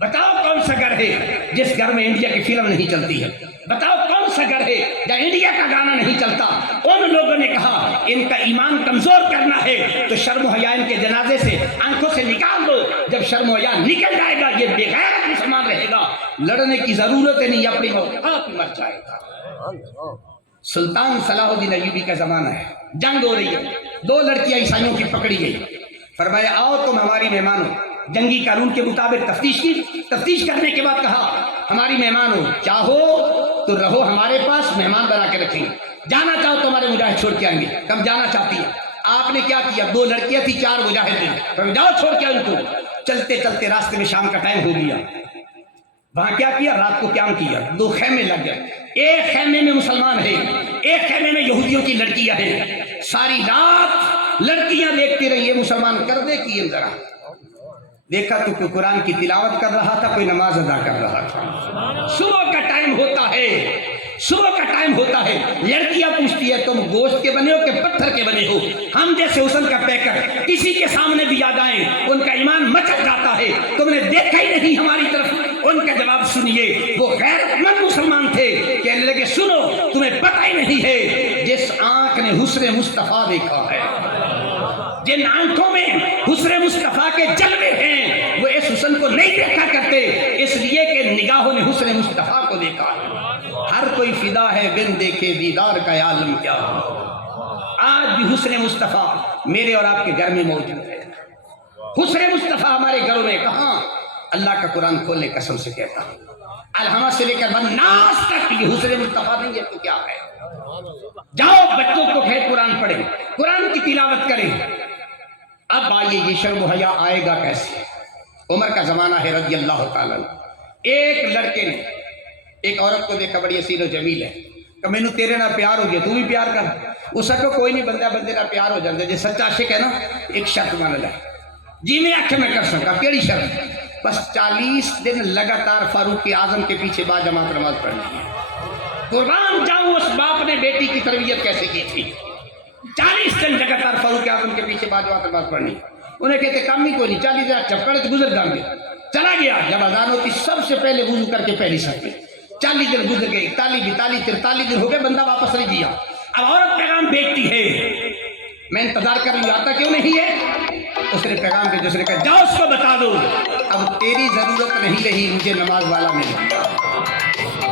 بتاؤ کون سا گھر ہے جس گھر میں انڈیا کی فلم نہیں چلتی ہے؟ بتاؤ کون سا گھر ہے جہاں انڈیا کا گانا نہیں چلتا؟ ان لوگوں نے کہا ان کا ایمان کمزور کرنا ہے تو شرم و حیا ان کے جنازے سے آنکھوں سے نکال دو۔ جب شرم و حیا نکل جائے گا یہ بے غیرت مسلمان رہے گا، لڑنے کی ضرورت نہیں، اپنی موت آپ مر جائے گا۔ سلطان صلاح الدین ایوبی کا زمانہ ہے، جنگ ہو رہی ہے، 2 لڑکیاں عیسائیوں کی پکڑی گئی، فرمایا آؤ تم ہماری مہمان ہو۔ جنگی قانون کے مطابق تفتیش کی، تفتیش کرنے کے بعد کہا ہماری مہمان ہو، چاہو تو رہو ہمارے پاس، مہمان بنا کے رکھیں گے، جانا چاہو تو ہمارے مجاہد چھوڑ کے آئیں گے۔ کم جانا چاہتی ہے؟ آپ نے کیا کیا؟ 2 لڑکیاں تھی، 4 مجاہد تھے، جاؤ چھوڑ کے ان کو۔ چلتے چلتے راستے میں شام کا ٹائم ہو گیا، وہاں کیا کیا؟ رات کو قیام کیا، 2 خیمے لگ گئے، ایک خیمے میں مسلمان ہیں، ایک خیمے میں یہودیوں کی لڑکیاں ہیں۔ ساری رات لڑکیاں دیکھتی رہی، یہ مسلمان کر دے کیے ذرا دیکھا تو کوئی قرآن کی تلاوت کر رہا تھا، کوئی نماز ادا کر رہا تھا۔ صبح کا ٹائم ہوتا ہے، صبح کا ٹائم ہوتا ہے، لڑکیاں پوچھتی ہے تم گوشت کے بنے ہو کہ پتھر کے بنے ہو؟ ہم جیسے حسن کا پیکر کسی کے سامنے بھی آ جائیں ان کا ایمان مچک جاتا ہے، تم نے دیکھا ہی نہیں ہماری طرف۔ ان کا جواب سنیے، وہ غیرت مند مسلمان تھے، کہنے لگے سنو تمہیں پتہ ہی نہیں ہے جس آنکھ نے حسن مصطفیٰ دیکھا ہے، جن آنکھوں میں حسن مصطفیٰ کے جلوے ہیں، وہ اس حسن کو نہیں دیکھا کرتے، اس لیے کہ نگاہوں نے حسن مصطفیٰ کو دیکھا ہے۔ ہر کوئی فدا ہے بن دیکھے دیدار کا عالم کیا۔ آج بھی حسن مصطفیٰ میرے اور آپ کے گھر میں موجود ہے۔ حسن مصطفیٰ ہمارے گھروں میں کہاں؟ اللہ کا قرآن کھولنے قسم سے کہتا ہوں، الحمد سے لے کر بناس تک یہ حسن مصطفیٰ نہیں ہے تو کیا ہے؟ جاؤ بچوں کو پھر قرآن پڑھیں، قرآن کی تلاوت کریں۔ اب آئیے یہ شرم و حیا آئے گا کیسے؟ عمر کا زمانہ ہے رضی اللہ تعالیٰ عنہ۔ ایک لڑکے نے ایک عورت کو دیکھا بڑی حسین و جمیل ہے، کہ مینو تیرے نہ پیار ہو گیا، تو بھی پیار کر۔ اس کو کوئی نہیں، بندہ بندے نہ پیار ہو جاتا جی سچا عاشق ہے نا، ایک شرط مان لے جی میں آنکھیں میں کر سکا، کیڑی شرط؟ بس 40 دن لگاتار فاروق اعظم کے پیچھے با جماعت نماز پڑھنی ہے۔ قربان جاؤں اس باپ نے بیٹی کی تربیت کیسے کی تھی۔ 40 دن لگاتار فاروق اعظم کے پیچھے با جماعت نماز پڑھنی۔ انہیں کہتے کام ہی کوئی نہیں، 40 دن چپکڑے تو گزر جائیں گے۔ چلا گیا، جب اذان ہوتی سب سے پہلے وضو کر کے پہلی صف میں۔ 40 دن گزر گئے، 41 42 43 دن ہو گئے، بندہ واپس نہیں گیا۔ اب عورت پیغام بیچتی ہے، میں انتظار کر رہی ہوں، آتا کیوں نہیں ہے؟ اس نے پیغام بھیجا، اس نے کہا جاؤ اس کو بتا دو اب تیری ضرورت نہیں رہی، مجھے نماز والا مل گیا۔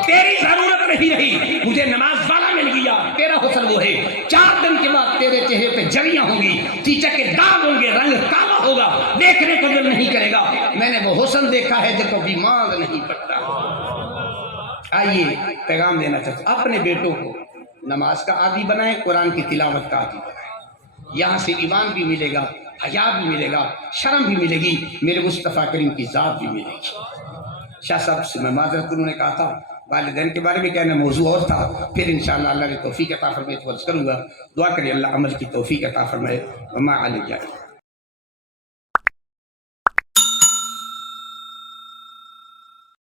تیری ضرورت نہیں رہی، مجھے نماز والا مل گیا۔ تیرا حسن وہ ہے، 4 دن کے بعد تیرے چہرے پہ جریاں ہوں گی، چیچک کے داغ ہوں گے، رنگ کالا ہوگا، دیکھنے کو دل نہیں کرے گا۔ میں نے وہ حسن دیکھا ہے جب کو بیمار نہیں پڑتا۔ آئیے پیغام دینا چاہتا ہوں، اپنے بیٹوں کو نماز کا عادی بنائیں، قرآن کی تلاوت کا عادی بنائیں۔ یہاں سے ایمان بھی ملے گا، حیا بھی ملے گا، شرم بھی ملے گی، میرے مصطفیٰ کریم کی ذات بھی ملے گی۔ شاہ صاحب سے میں معذرت، انہوں نے کہا تھا والدین کے بارے میں کہنا موضوع اور تھا، پھر انشاءاللہ اللہ نے توفیق عطا فرمائے تو عرض کروں گا۔ دعا کریں اللہ عمل کی توفیق عطا فرمائے۔ وما علیہ